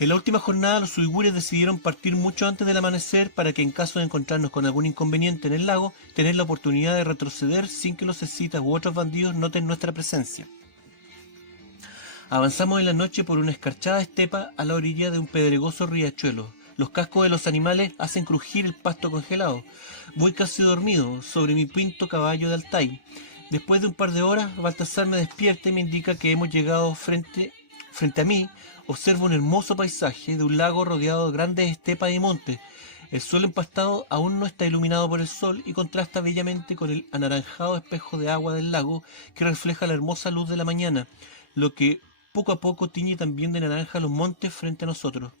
En la última jornada, los uigures decidieron partir mucho antes del amanecer para que, en caso de encontrarnos con algún inconveniente en el lago, tener la oportunidad de retroceder sin que los escitas u otros bandidos noten nuestra presencia. Avanzamos en la noche por una escarchada estepa a la orilla de un pedregoso riachuelo. Los cascos de los animales hacen crujir el pasto congelado. Voy casi dormido sobre mi pinto caballo de Altai. Después de un par de horas, Baltasar me despierta y me indica que hemos llegado frente a mí. Observo un hermoso paisaje de un lago rodeado de grandes estepas y montes. El suelo empastado aún no está iluminado por el sol y contrasta bellamente con el anaranjado espejo de agua del lago que refleja la hermosa luz de la mañana, lo que poco a poco tiñe también de naranja los montes frente a nosotros.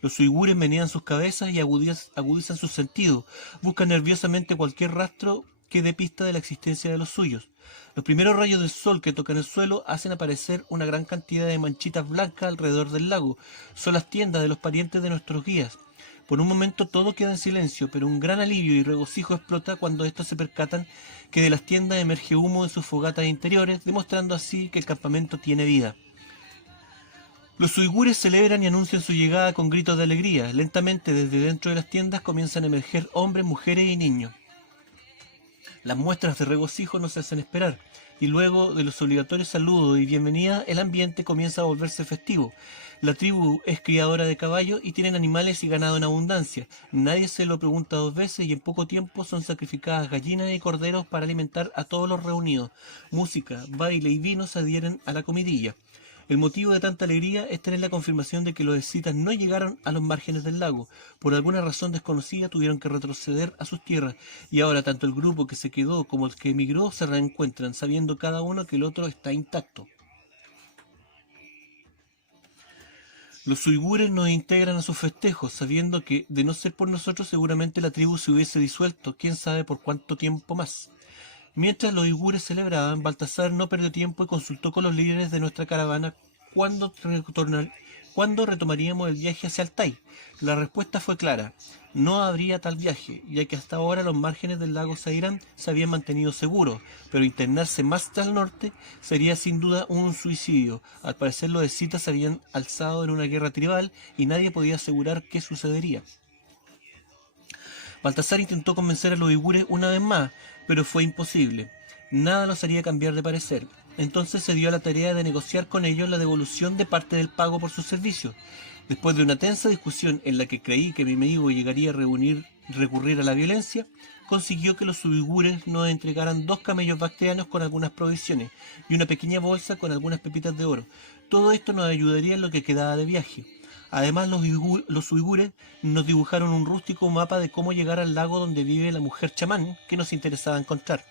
Los uigures menean sus cabezas y agudizan sus sentidos, buscan nerviosamente cualquier rastro que dé pista de la existencia de los suyos. Los primeros rayos del sol que tocan el suelo hacen aparecer una gran cantidad de manchitas blancas alrededor del lago. Son las tiendas de los parientes de nuestros guías. Por un momento todo queda en silencio, pero un gran alivio y regocijo explota cuando estos se percatan que de las tiendas emerge humo de sus fogatas interiores, demostrando así que el campamento tiene vida. Los uigures celebran y anuncian su llegada con gritos de alegría. Lentamente desde dentro de las tiendas comienzan a emerger hombres, mujeres y niños. Las muestras de regocijo no se hacen esperar, y luego de los obligatorios saludos y bienvenidas, el ambiente comienza a volverse festivo. La tribu es criadora de caballos y tienen animales y ganado en abundancia. Nadie se lo pregunta dos veces y en poco tiempo son sacrificadas gallinas y corderos para alimentar a todos los reunidos. Música, baile y vino se adhieren a la comidilla. El motivo de tanta alegría es tener la confirmación de que los escitas no llegaron a los márgenes del lago. Por alguna razón desconocida tuvieron que retroceder a sus tierras, y ahora tanto el grupo que se quedó como el que emigró se reencuentran, sabiendo cada uno que el otro está intacto. Los uigures nos integran a sus festejos, sabiendo que, de no ser por nosotros, seguramente la tribu se hubiese disuelto, quién sabe por cuánto tiempo más. Mientras los uigures celebraban, Baltasar no perdió tiempo y consultó con los líderes de nuestra caravana cuándo retomaríamos el viaje hacia Altai. La respuesta fue clara: no habría tal viaje, ya que hasta ahora los márgenes del lago Sairán se habían mantenido seguros, pero internarse más al norte sería sin duda un suicidio. Al parecer los escitas se habían alzado en una guerra tribal y nadie podía asegurar qué sucedería. Baltasar intentó convencer a los uigures una vez más, pero fue imposible. Nada los haría cambiar de parecer. Entonces se dio a la tarea de negociar con ellos la devolución de parte del pago por sus servicios. Después de una tensa discusión en la que creí que mi amigo llegaría a recurrir a la violencia, consiguió que los uigures nos entregaran 2 camellos bactrianos con algunas provisiones y una pequeña bolsa con algunas pepitas de oro. Todo esto nos ayudaría en lo que quedaba de viaje. Además, los uigures nos dibujaron un rústico mapa de cómo llegar al lago donde vive la mujer chamán que nos interesaba encontrar.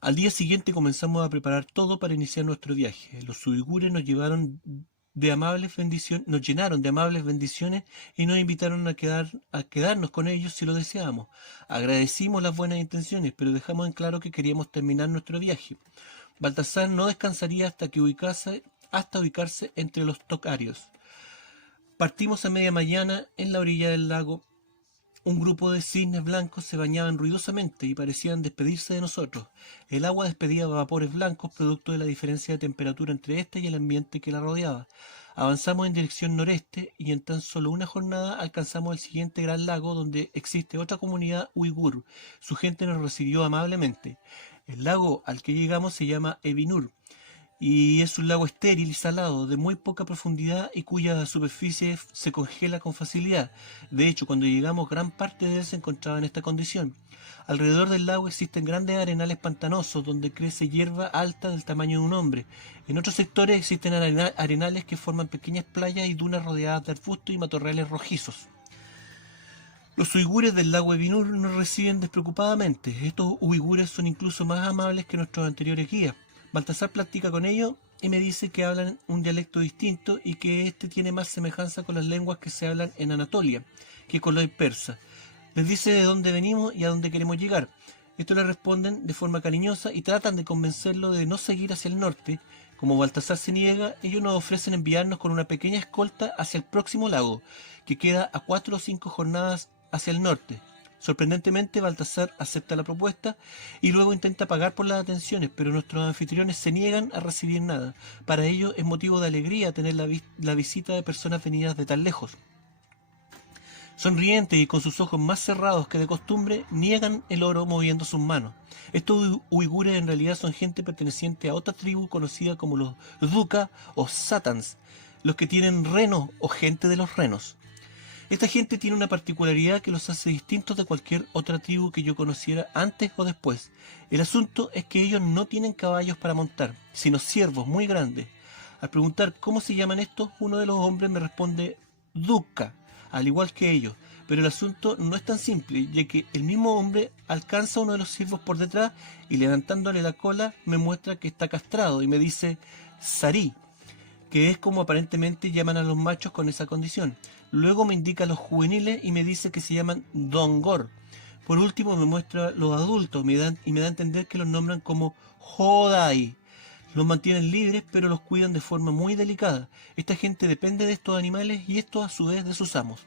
Al día siguiente comenzamos a preparar todo para iniciar nuestro viaje. Los uigures nos llenaron de amables bendiciones y nos invitaron a quedarnos con ellos si lo deseábamos. Agradecimos las buenas intenciones, pero dejamos en claro que queríamos terminar nuestro viaje. Baltasar no descansaría hasta ubicarse entre los tocarios. Partimos a media mañana en la orilla del lago. Un grupo de cisnes blancos se bañaban ruidosamente y parecían despedirse de nosotros. El agua despedía vapores blancos producto de la diferencia de temperatura entre ésta y el ambiente que la rodeaba. Avanzamos en dirección noreste y en tan solo una jornada alcanzamos el siguiente gran lago donde existe otra comunidad uigur. Su gente nos recibió amablemente. El lago al que llegamos se llama Evinur y es un lago estéril y salado, de muy poca profundidad y cuya superficie se congela con facilidad. De hecho, cuando llegamos, gran parte de él se encontraba en esta condición. Alrededor del lago existen grandes arenales pantanosos donde crece hierba alta del tamaño de un hombre. En otros sectores existen arenales que forman pequeñas playas y dunas rodeadas de arbustos y matorrales rojizos. Los uigures del lago Evinur nos reciben despreocupadamente. Estos uigures son incluso más amables que nuestros anteriores guías. Baltasar platica con ellos y me dice que hablan un dialecto distinto y que este tiene más semejanza con las lenguas que se hablan en Anatolia que con el persa. Les dice de dónde venimos y a dónde queremos llegar. Esto le responden de forma cariñosa y tratan de convencerlo de no seguir hacia el norte. Como Baltasar se niega, ellos nos ofrecen enviarnos con una pequeña escolta hacia el próximo lago, que queda a 4 o 5 jornadas hacia el norte. Sorprendentemente, Baltasar acepta la propuesta y luego intenta pagar por las atenciones, pero nuestros anfitriones se niegan a recibir nada. Para ellos es motivo de alegría tener la visita de personas venidas de tan lejos. Sonrientes y con sus ojos más cerrados que de costumbre, niegan el oro moviendo sus manos. Estos uigures en realidad son gente perteneciente a otra tribu conocida como los Duka o Satans, los que tienen renos o gente de los renos. Esta gente tiene una particularidad que los hace distintos de cualquier otra tribu que yo conociera antes o después. El asunto es que ellos no tienen caballos para montar, sino ciervos muy grandes. Al preguntar cómo se llaman estos, uno de los hombres me responde Duka, al igual que ellos. Pero el asunto no es tan simple, ya que el mismo hombre alcanza a uno de los ciervos por detrás y levantándole la cola me muestra que está castrado y me dice Sari, que es como aparentemente llaman a los machos con esa condición. Luego me indica a los juveniles y me dice que se llaman Dongor. Por último me muestra los adultos y me da a entender que los nombran como Hodai. Los mantienen libres, pero los cuidan de forma muy delicada. Esta gente depende de estos animales y estos a su vez de sus amos.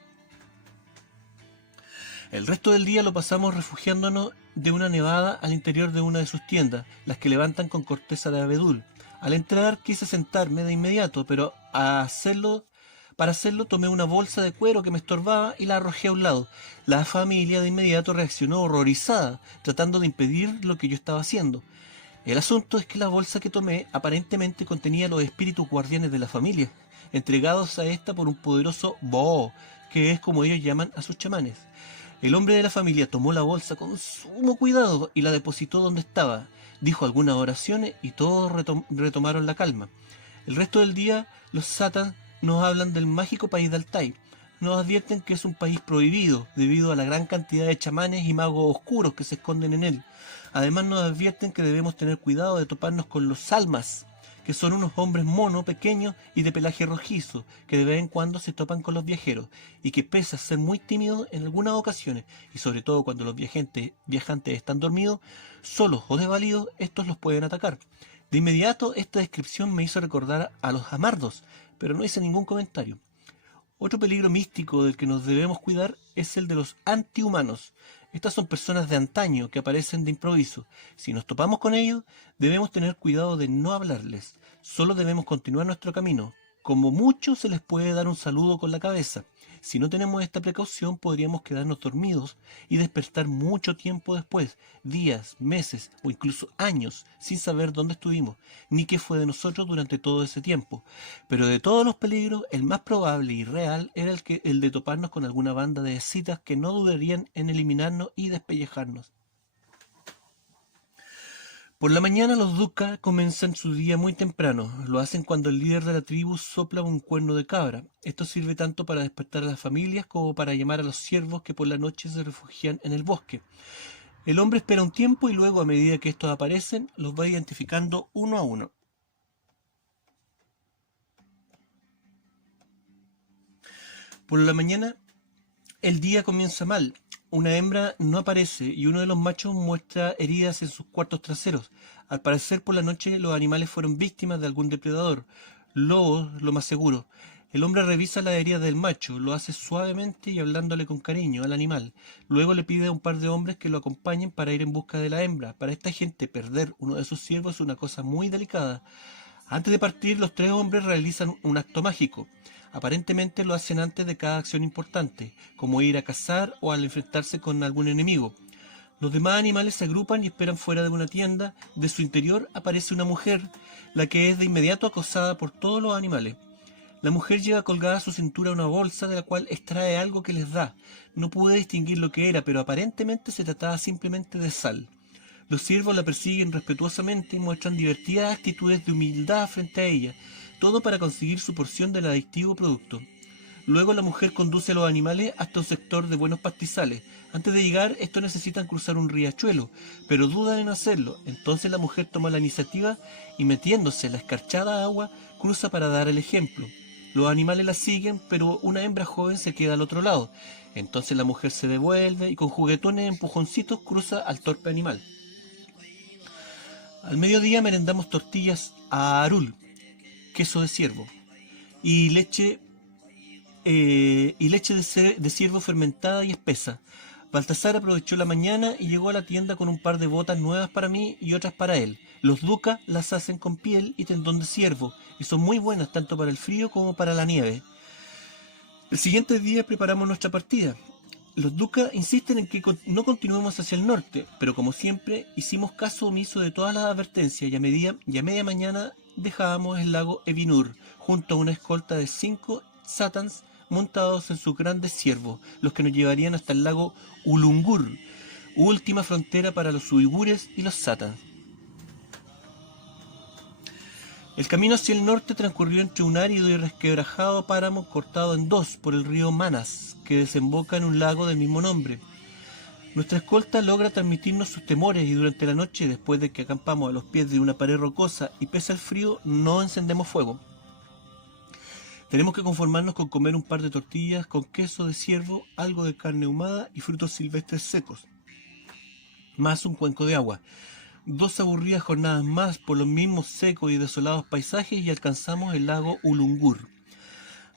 El resto del día lo pasamos refugiándonos de una nevada al interior de una de sus tiendas, las que levantan con corteza de abedul. Al entrar quise sentarme de inmediato, pero para hacerlo tomé una bolsa de cuero que me estorbaba y la arrojé a un lado. La familia de inmediato reaccionó horrorizada, tratando de impedir lo que yo estaba haciendo. El asunto es que la bolsa que tomé aparentemente contenía los espíritus guardianes de la familia, entregados a esta por un poderoso Bo, que es como ellos llaman a sus chamanes. El hombre de la familia tomó la bolsa con sumo cuidado y la depositó donde estaba. Dijo algunas oraciones y todos retomaron la calma. El resto del día, los Satans nos hablan del mágico país de Altai. Nos advierten que es un país prohibido debido a la gran cantidad de chamanes y magos oscuros que se esconden en él. Además nos advierten que debemos tener cuidado de toparnos con los salmas, que son unos hombres monos pequeños y de pelaje rojizo, que de vez en cuando se topan con los viajeros, y que pese a ser muy tímidos en algunas ocasiones, y sobre todo cuando los viajantes están dormidos, solos o desvalidos, estos los pueden atacar. De inmediato esta descripción me hizo recordar a los jamardos, pero no hice ningún comentario. Otro peligro místico del que nos debemos cuidar es el de los antihumanos. Estas son personas de antaño que aparecen de improviso. Si nos topamos con ellos, debemos tener cuidado de no hablarles. Solo debemos continuar nuestro camino. Como mucho se les puede dar un saludo con la cabeza. Si no tenemos esta precaución, podríamos quedarnos dormidos y despertar mucho tiempo después, días, meses o incluso años, sin saber dónde estuvimos, ni qué fue de nosotros durante todo ese tiempo. Pero de todos los peligros, el más probable y real era el de toparnos con alguna banda de escitas que no dudarían en eliminarnos y despellejarnos. Por la mañana los Duca comienzan su día muy temprano. Lo hacen cuando el líder de la tribu sopla un cuerno de cabra. Esto sirve tanto para despertar a las familias como para llamar a los ciervos que por la noche se refugian en el bosque. El hombre espera un tiempo y luego, a medida que estos aparecen, los va identificando uno a uno. Por la mañana el día comienza mal. Una hembra no aparece y uno de los machos muestra heridas en sus cuartos traseros. Al parecer por la noche los animales fueron víctimas de algún depredador. Lobos, lo más seguro. El hombre revisa las heridas del macho, lo hace suavemente y hablándole con cariño al animal. Luego le pide a un par de hombres que lo acompañen para ir en busca de la hembra. Para esta gente perder uno de sus siervos es una cosa muy delicada. Antes de partir, los tres hombres realizan un acto mágico. Aparentemente lo hacen antes de cada acción importante, como ir a cazar o al enfrentarse con algún enemigo. Los demás animales se agrupan y esperan fuera de una tienda. De su interior aparece una mujer, la que es de inmediato acosada por todos los animales. La mujer lleva colgada a su cintura una bolsa de la cual extrae algo que les da. No pude distinguir lo que era, pero aparentemente se trataba simplemente de sal. Los ciervos la persiguen respetuosamente y muestran divertidas actitudes de humildad frente a ella, todo para conseguir su porción del adictivo producto. Luego la mujer conduce a los animales hasta un sector de buenos pastizales. Antes de llegar, estos necesitan cruzar un riachuelo, pero dudan en hacerlo. Entonces la mujer toma la iniciativa y metiéndose en la escarchada agua, cruza para dar el ejemplo. Los animales la siguen, pero una hembra joven se queda al otro lado. Entonces la mujer se devuelve y con juguetones empujoncitos cruza al torpe animal. Al mediodía merendamos tortillas a arul, queso de ciervo, y leche de ciervo fermentada y espesa. Baltasar aprovechó la mañana y llegó a la tienda con un par de botas nuevas para mí y otras para él. Los Duca las hacen con piel y tendón de ciervo y son muy buenas tanto para el frío como para la nieve. El siguiente día preparamos nuestra partida. Los Duca insisten en que no continuemos hacia el norte, pero como siempre hicimos caso omiso de todas las advertencias y a media mañana dejábamos el lago Evinur junto a una escolta de 5 Satans montados en sus grandes ciervos, los que nos llevarían hasta el lago Ulungur, última frontera para los uigures y los Satans. El camino hacia el norte transcurrió entre un árido y resquebrajado páramo cortado en dos por el río Manas, que desemboca en un lago del mismo nombre. Nuestra escolta logra transmitirnos sus temores y durante la noche, después de que acampamos a los pies de una pared rocosa y pese al frío, no encendemos fuego. Tenemos que conformarnos con comer un par de tortillas con queso de ciervo, algo de carne ahumada y frutos silvestres secos, más un cuenco de agua. 2 aburridas jornadas más por los mismos secos y desolados paisajes y alcanzamos el lago Ulungur.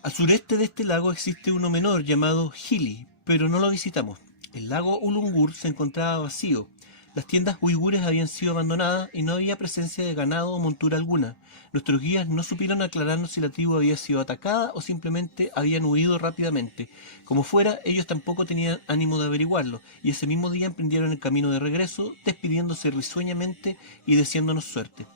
Al sureste de este lago existe uno menor llamado Gili, pero no lo visitamos. El lago Ulungur se encontraba vacío. Las tiendas uigures habían sido abandonadas y no había presencia de ganado o montura alguna. Nuestros guías no supieron aclararnos si la tribu había sido atacada o simplemente habían huido rápidamente. Como fuera, ellos tampoco tenían ánimo de averiguarlo, y ese mismo día emprendieron el camino de regreso, despidiéndose risueñamente y deseándonos suerte.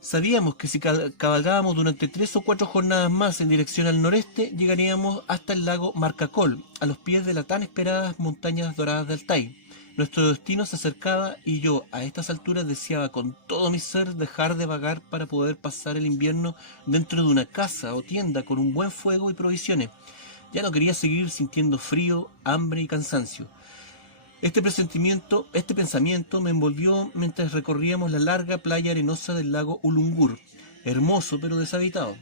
Sabíamos que si cabalgábamos durante 3 o 4 jornadas más en dirección al noreste, llegaríamos hasta el lago Marcacol, a los pies de las tan esperadas montañas doradas de Altai. Nuestro destino se acercaba y yo, a estas alturas, deseaba con todo mi ser dejar de vagar para poder pasar el invierno dentro de una casa o tienda con un buen fuego y provisiones. Ya no quería seguir sintiendo frío, hambre y cansancio. Este pensamiento me envolvió mientras recorríamos la larga playa arenosa del lago Ulungur, hermoso pero deshabitado.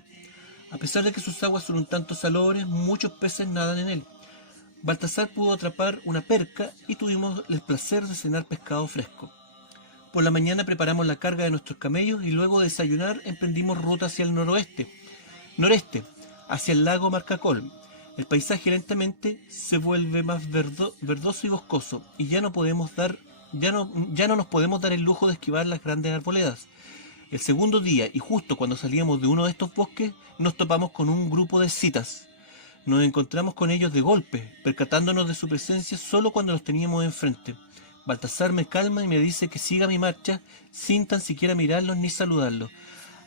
A pesar de que sus aguas son un tanto salobres, muchos peces nadan en él. Baltasar pudo atrapar una perca y tuvimos el placer de cenar pescado fresco. Por la mañana preparamos la carga de nuestros camellos y luego de desayunar emprendimos ruta hacia el noreste, hacia el lago Marcacol. El paisaje lentamente se vuelve más verdoso y boscoso y ya no nos podemos dar el lujo de esquivar las grandes arboledas. El segundo día, y justo cuando salíamos de uno de estos bosques, nos topamos con un grupo de citas. Nos encontramos con ellos de golpe, percatándonos de su presencia solo cuando los teníamos enfrente. Baltasar me calma y me dice que siga mi marcha sin tan siquiera mirarlos ni saludarlos.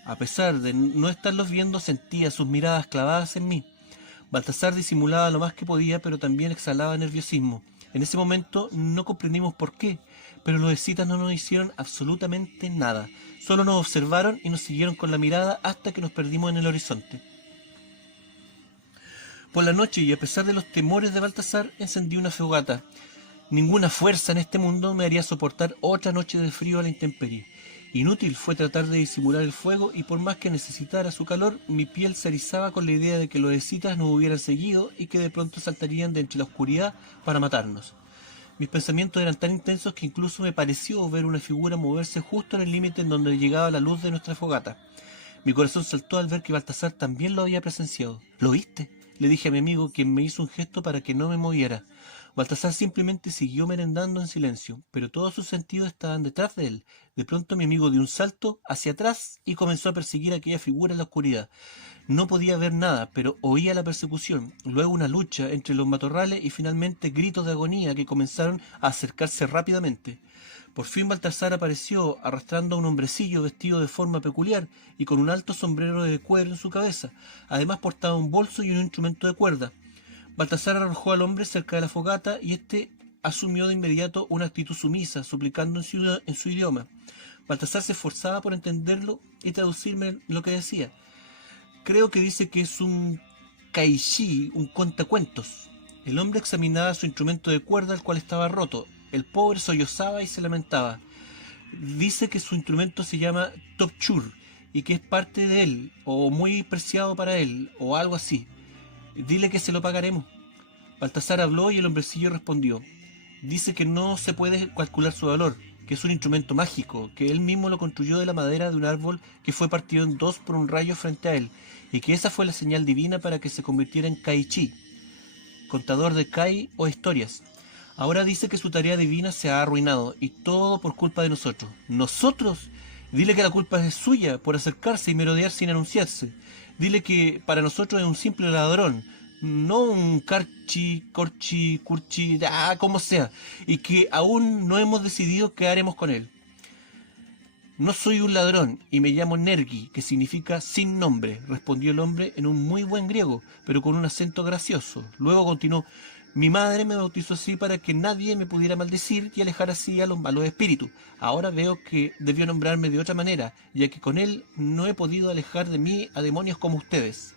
A pesar de no estarlos viendo, sentía sus miradas clavadas en mí. Baltasar disimulaba lo más que podía, pero también exhalaba nerviosismo. En ese momento no comprendimos por qué, pero los escitas no nos hicieron absolutamente nada. Solo nos observaron y nos siguieron con la mirada hasta que nos perdimos en el horizonte. Por la noche, y a pesar de los temores de Baltasar, encendí una fogata. Ninguna fuerza en este mundo me haría soportar otra noche de frío a la intemperie. Inútil fue tratar de disimular el fuego, y por más que necesitara su calor, mi piel se erizaba con la idea de que los escitas nos hubieran seguido y que de pronto saltarían de entre la oscuridad para matarnos. Mis pensamientos eran tan intensos que incluso me pareció ver una figura moverse justo en el límite en donde llegaba la luz de nuestra fogata. Mi corazón saltó al ver que Baltasar también lo había presenciado. ¿Lo viste?, le dije a mi amigo, quien me hizo un gesto para que no me moviera. Baltasar simplemente siguió merendando en silencio, pero todos sus sentidos estaban detrás de él. De pronto mi amigo dio un salto hacia atrás y comenzó a perseguir a aquella figura en la oscuridad. No podía ver nada, pero oía la persecución, luego una lucha entre los matorrales y finalmente gritos de agonía que comenzaron a acercarse rápidamente. Por fin Baltasar apareció arrastrando a un hombrecillo vestido de forma peculiar y con un alto sombrero de cuero en su cabeza. Además portaba un bolso y un instrumento de cuerda. Baltasar arrojó al hombre cerca de la fogata y éste asumió de inmediato una actitud sumisa, suplicando en su idioma. Baltasar se esforzaba por entenderlo y traducirme lo que decía. Creo que dice que es un caishi, un cuentacuentos. El hombre examinaba su instrumento de cuerda, el cual estaba roto. El pobre sollozaba y se lamentaba. Dice que su instrumento se llama topchur y que es parte de él, o muy preciado para él, o algo así. Dile que se lo pagaremos. Baltasar habló y el hombrecillo respondió. Dice que no se puede calcular su valor, que es un instrumento mágico, que él mismo lo construyó de la madera de un árbol que fue partido en dos por un rayo frente a él, y que esa fue la señal divina para que se convirtiera en Kaichi, contador de Kai o historias. Ahora dice que su tarea divina se ha arruinado, y todo por culpa de nosotros. ¿Nosotros? Dile que la culpa es suya por acercarse y merodear sin anunciarse. Dile que para nosotros es un simple ladrón, no un curchi, como sea, y que aún no hemos decidido qué haremos con él. No soy un ladrón y me llamo Nergi, que significa sin nombre, respondió el hombre en un muy buen griego, pero con un acento gracioso. Luego continuó. Mi madre me bautizó así para que nadie me pudiera maldecir y alejar así a los malos espíritus. Ahora veo que debió nombrarme de otra manera, ya que con él no he podido alejar de mí a demonios como ustedes.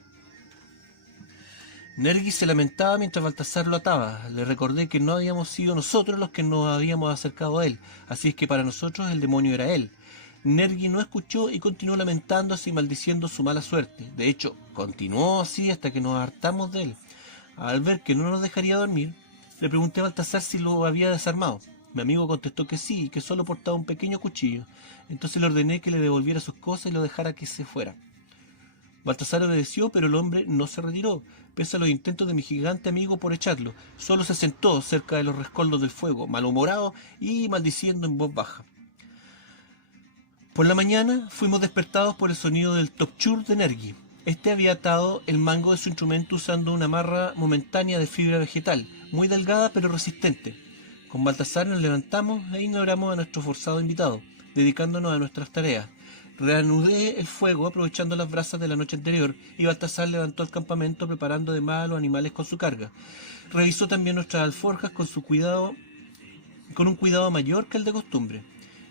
Nergi se lamentaba mientras Baltasar lo ataba. Le recordé que no habíamos sido nosotros los que nos habíamos acercado a él, así es que para nosotros el demonio era él. Nergi no escuchó y continuó lamentándose y maldiciendo su mala suerte. De hecho, continuó así hasta que nos hartamos de él. Al ver que no nos dejaría dormir, le pregunté a Baltasar si lo había desarmado. Mi amigo contestó que sí, y que solo portaba un pequeño cuchillo. Entonces le ordené que le devolviera sus cosas y lo dejara que se fuera. Baltasar obedeció, pero el hombre no se retiró, pese a los intentos de mi gigante amigo por echarlo. Solo se sentó cerca de los rescoldos del fuego, malhumorado y maldiciendo en voz baja. Por la mañana fuimos despertados por el sonido del topchur de Nergi. Este había atado el mango de su instrumento usando una amarra momentánea de fibra vegetal, muy delgada pero resistente. Con Baltasar nos levantamos e ignoramos a nuestro forzado invitado, dedicándonos a nuestras tareas. Reanudé el fuego aprovechando las brasas de la noche anterior y Baltasar levantó el campamento preparando además a los animales con su carga. Revisó también nuestras alforjas con un cuidado mayor que el de costumbre.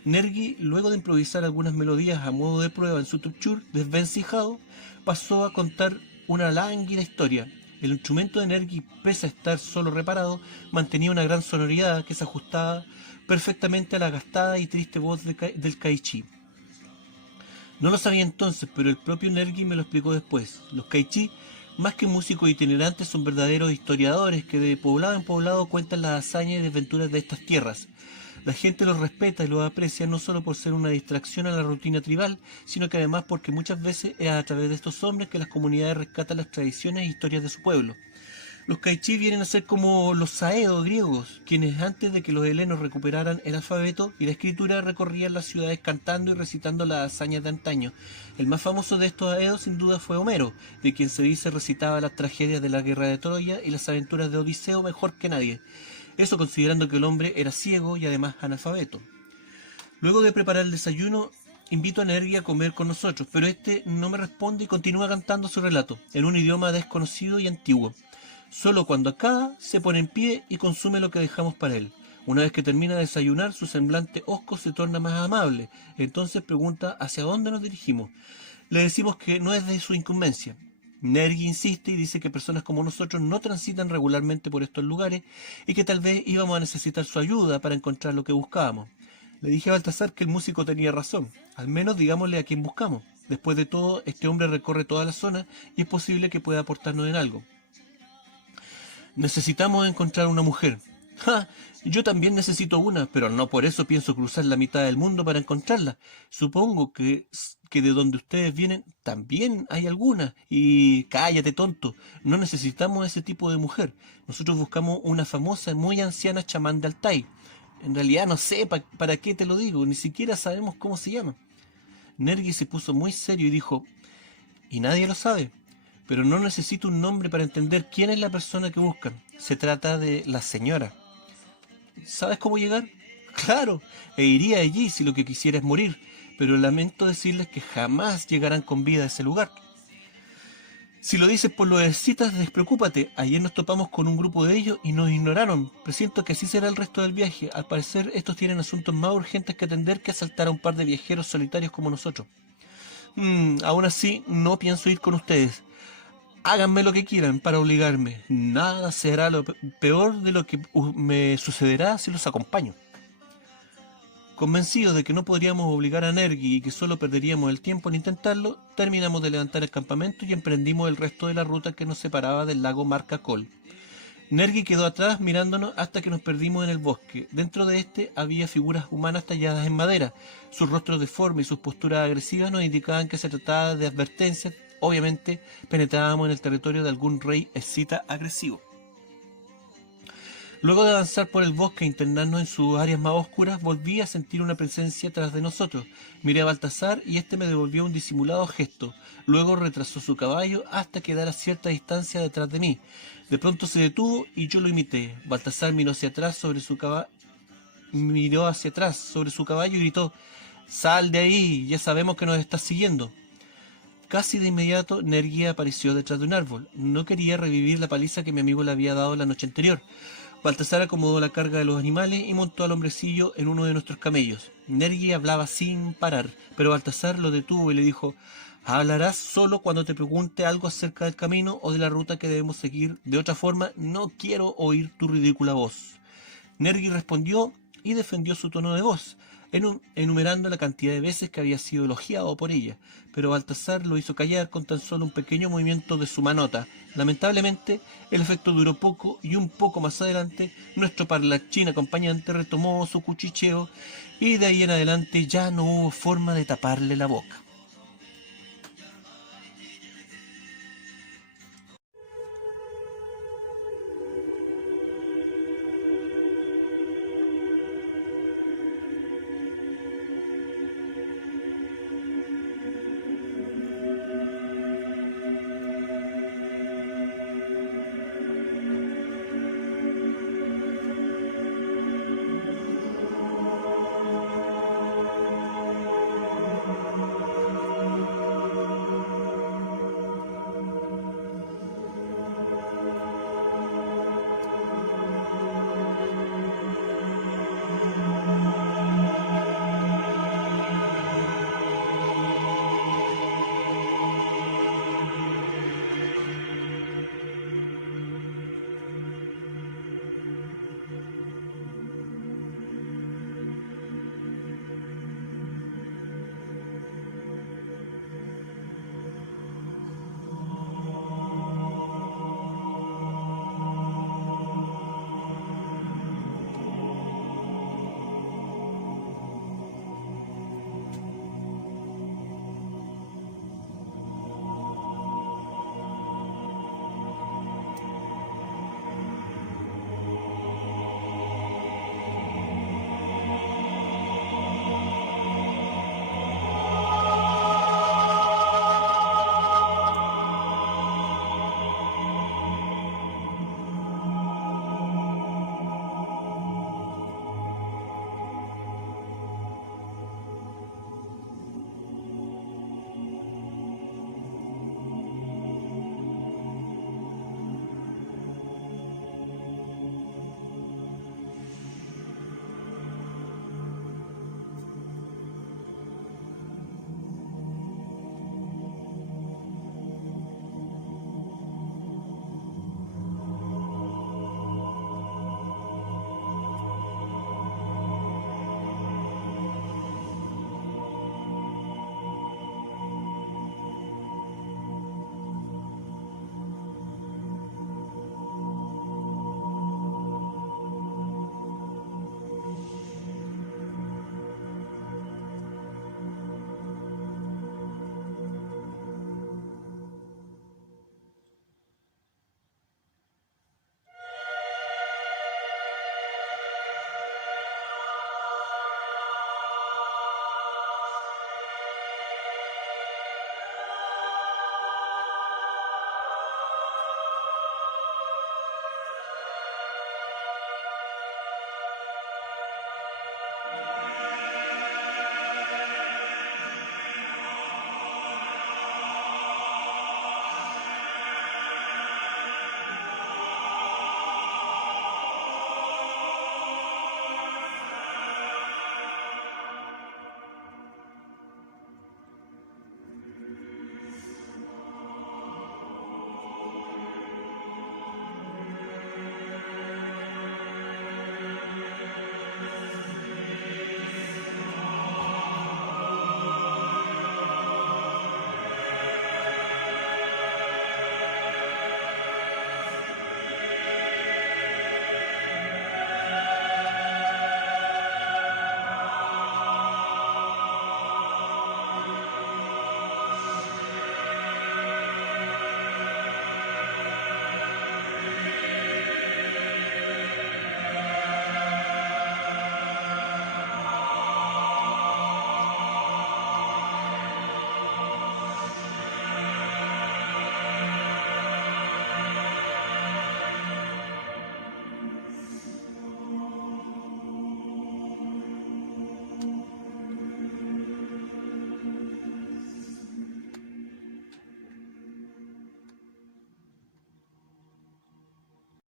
Nergi, luego de improvisar algunas melodías a modo de prueba en su tupchur desvencijado, pasó a contar una lánguida historia. El instrumento de Nergi, pese a estar solo reparado, mantenía una gran sonoridad que se ajustaba perfectamente a la gastada y triste voz del Kaichi. No lo sabía entonces, pero el propio Nergi me lo explicó después. Los Kaichi, más que músicos itinerantes, son verdaderos historiadores que de poblado en poblado cuentan las hazañas y desventuras de estas tierras. La gente los respeta y los aprecia no solo por ser una distracción a la rutina tribal, sino que además porque muchas veces es a través de estos hombres que las comunidades rescatan las tradiciones e historias de su pueblo. Los Kaichi vienen a ser como los saedos griegos, quienes antes de que los helenos recuperaran el alfabeto y la escritura recorrían las ciudades cantando y recitando las hazañas de antaño. El más famoso de estos aedos sin duda fue Homero, de quien se dice recitaba las tragedias de la guerra de Troya y las aventuras de Odiseo mejor que nadie. Eso considerando que el hombre era ciego y además analfabeto. Luego de preparar el desayuno, invito a Nergi a comer con nosotros, pero este no me responde y continúa cantando su relato, en un idioma desconocido y antiguo. Solo cuando acaba, se pone en pie y consume lo que dejamos para él. Una vez que termina de desayunar, su semblante hosco se torna más amable. Entonces pregunta hacia dónde nos dirigimos. Le decimos que no es de su incumbencia. Nergi insiste y dice que personas como nosotros no transitan regularmente por estos lugares y que tal vez íbamos a necesitar su ayuda para encontrar lo que buscábamos. Le dije a Baltasar que el músico tenía razón. Al menos digámosle a quién buscamos. Después de todo, este hombre recorre toda la zona y es posible que pueda aportarnos en algo. Necesitamos encontrar una mujer. ¡Ja! Yo también necesito una, pero no por eso pienso cruzar la mitad del mundo para encontrarla. Supongo que de donde ustedes vienen también hay alguna. Y cállate, tonto. No necesitamos ese tipo de mujer. Nosotros buscamos una famosa, muy anciana chamán de Altai. En realidad no sé para qué te lo digo, ni siquiera sabemos cómo se llama. Nergi se puso muy serio y dijo, y nadie lo sabe. Pero no necesito un nombre para entender quién es la persona que buscan. Se trata de la señora. ¿Sabes cómo llegar? Claro, e iría allí si lo que quisiera es morir, pero lamento decirles que jamás llegarán con vida a ese lugar. Si lo dices por lo de citas, despreocúpate. Ayer nos topamos con un grupo de ellos y nos ignoraron. Presiento que así será el resto del viaje. Al parecer, estos tienen asuntos más urgentes que atender que asaltar a un par de viajeros solitarios como nosotros. Aún así, no pienso ir con ustedes. Háganme lo que quieran para obligarme. Nada será lo peor de lo que me sucederá si los acompaño. Convencidos de que no podríamos obligar a Nergi y que solo perderíamos el tiempo en intentarlo, terminamos de levantar el campamento y emprendimos el resto de la ruta que nos separaba del lago Marcacol. Nergi quedó atrás mirándonos hasta que nos perdimos en el bosque. Dentro de este había figuras humanas talladas en madera. Sus rostros deformes y sus posturas agresivas nos indicaban que se trataba de advertencias. Obviamente penetrábamos en el territorio de algún rey escita agresivo. Luego de avanzar por el bosque e internarnos en sus áreas más oscuras, volví a sentir una presencia tras de nosotros. Miré a Baltasar y este me devolvió un disimulado gesto. Luego retrasó su caballo hasta quedar a cierta distancia detrás de mí. De pronto se detuvo y yo lo imité. Baltasar miró hacia atrás sobre su caballo y gritó: «¡Sal de ahí! Ya sabemos que nos estás siguiendo». Casi de inmediato, Nergi apareció detrás de un árbol. No quería revivir la paliza que mi amigo le había dado la noche anterior. Baltasar acomodó la carga de los animales y montó al hombrecillo en uno de nuestros camellos. Nergi hablaba sin parar, pero Baltasar lo detuvo y le dijo: «Hablarás solo cuando te pregunte algo acerca del camino o de la ruta que debemos seguir. De otra forma, no quiero oír tu ridícula voz». Nergi respondió y defendió su tono de voz. enumerando la cantidad de veces que había sido elogiado por ella, pero Baltasar lo hizo callar con tan solo un pequeño movimiento de su manota. Lamentablemente, el efecto duró poco y un poco más adelante, nuestro parlachín acompañante retomó su cuchicheo y de ahí en adelante ya no hubo forma de taparle la boca.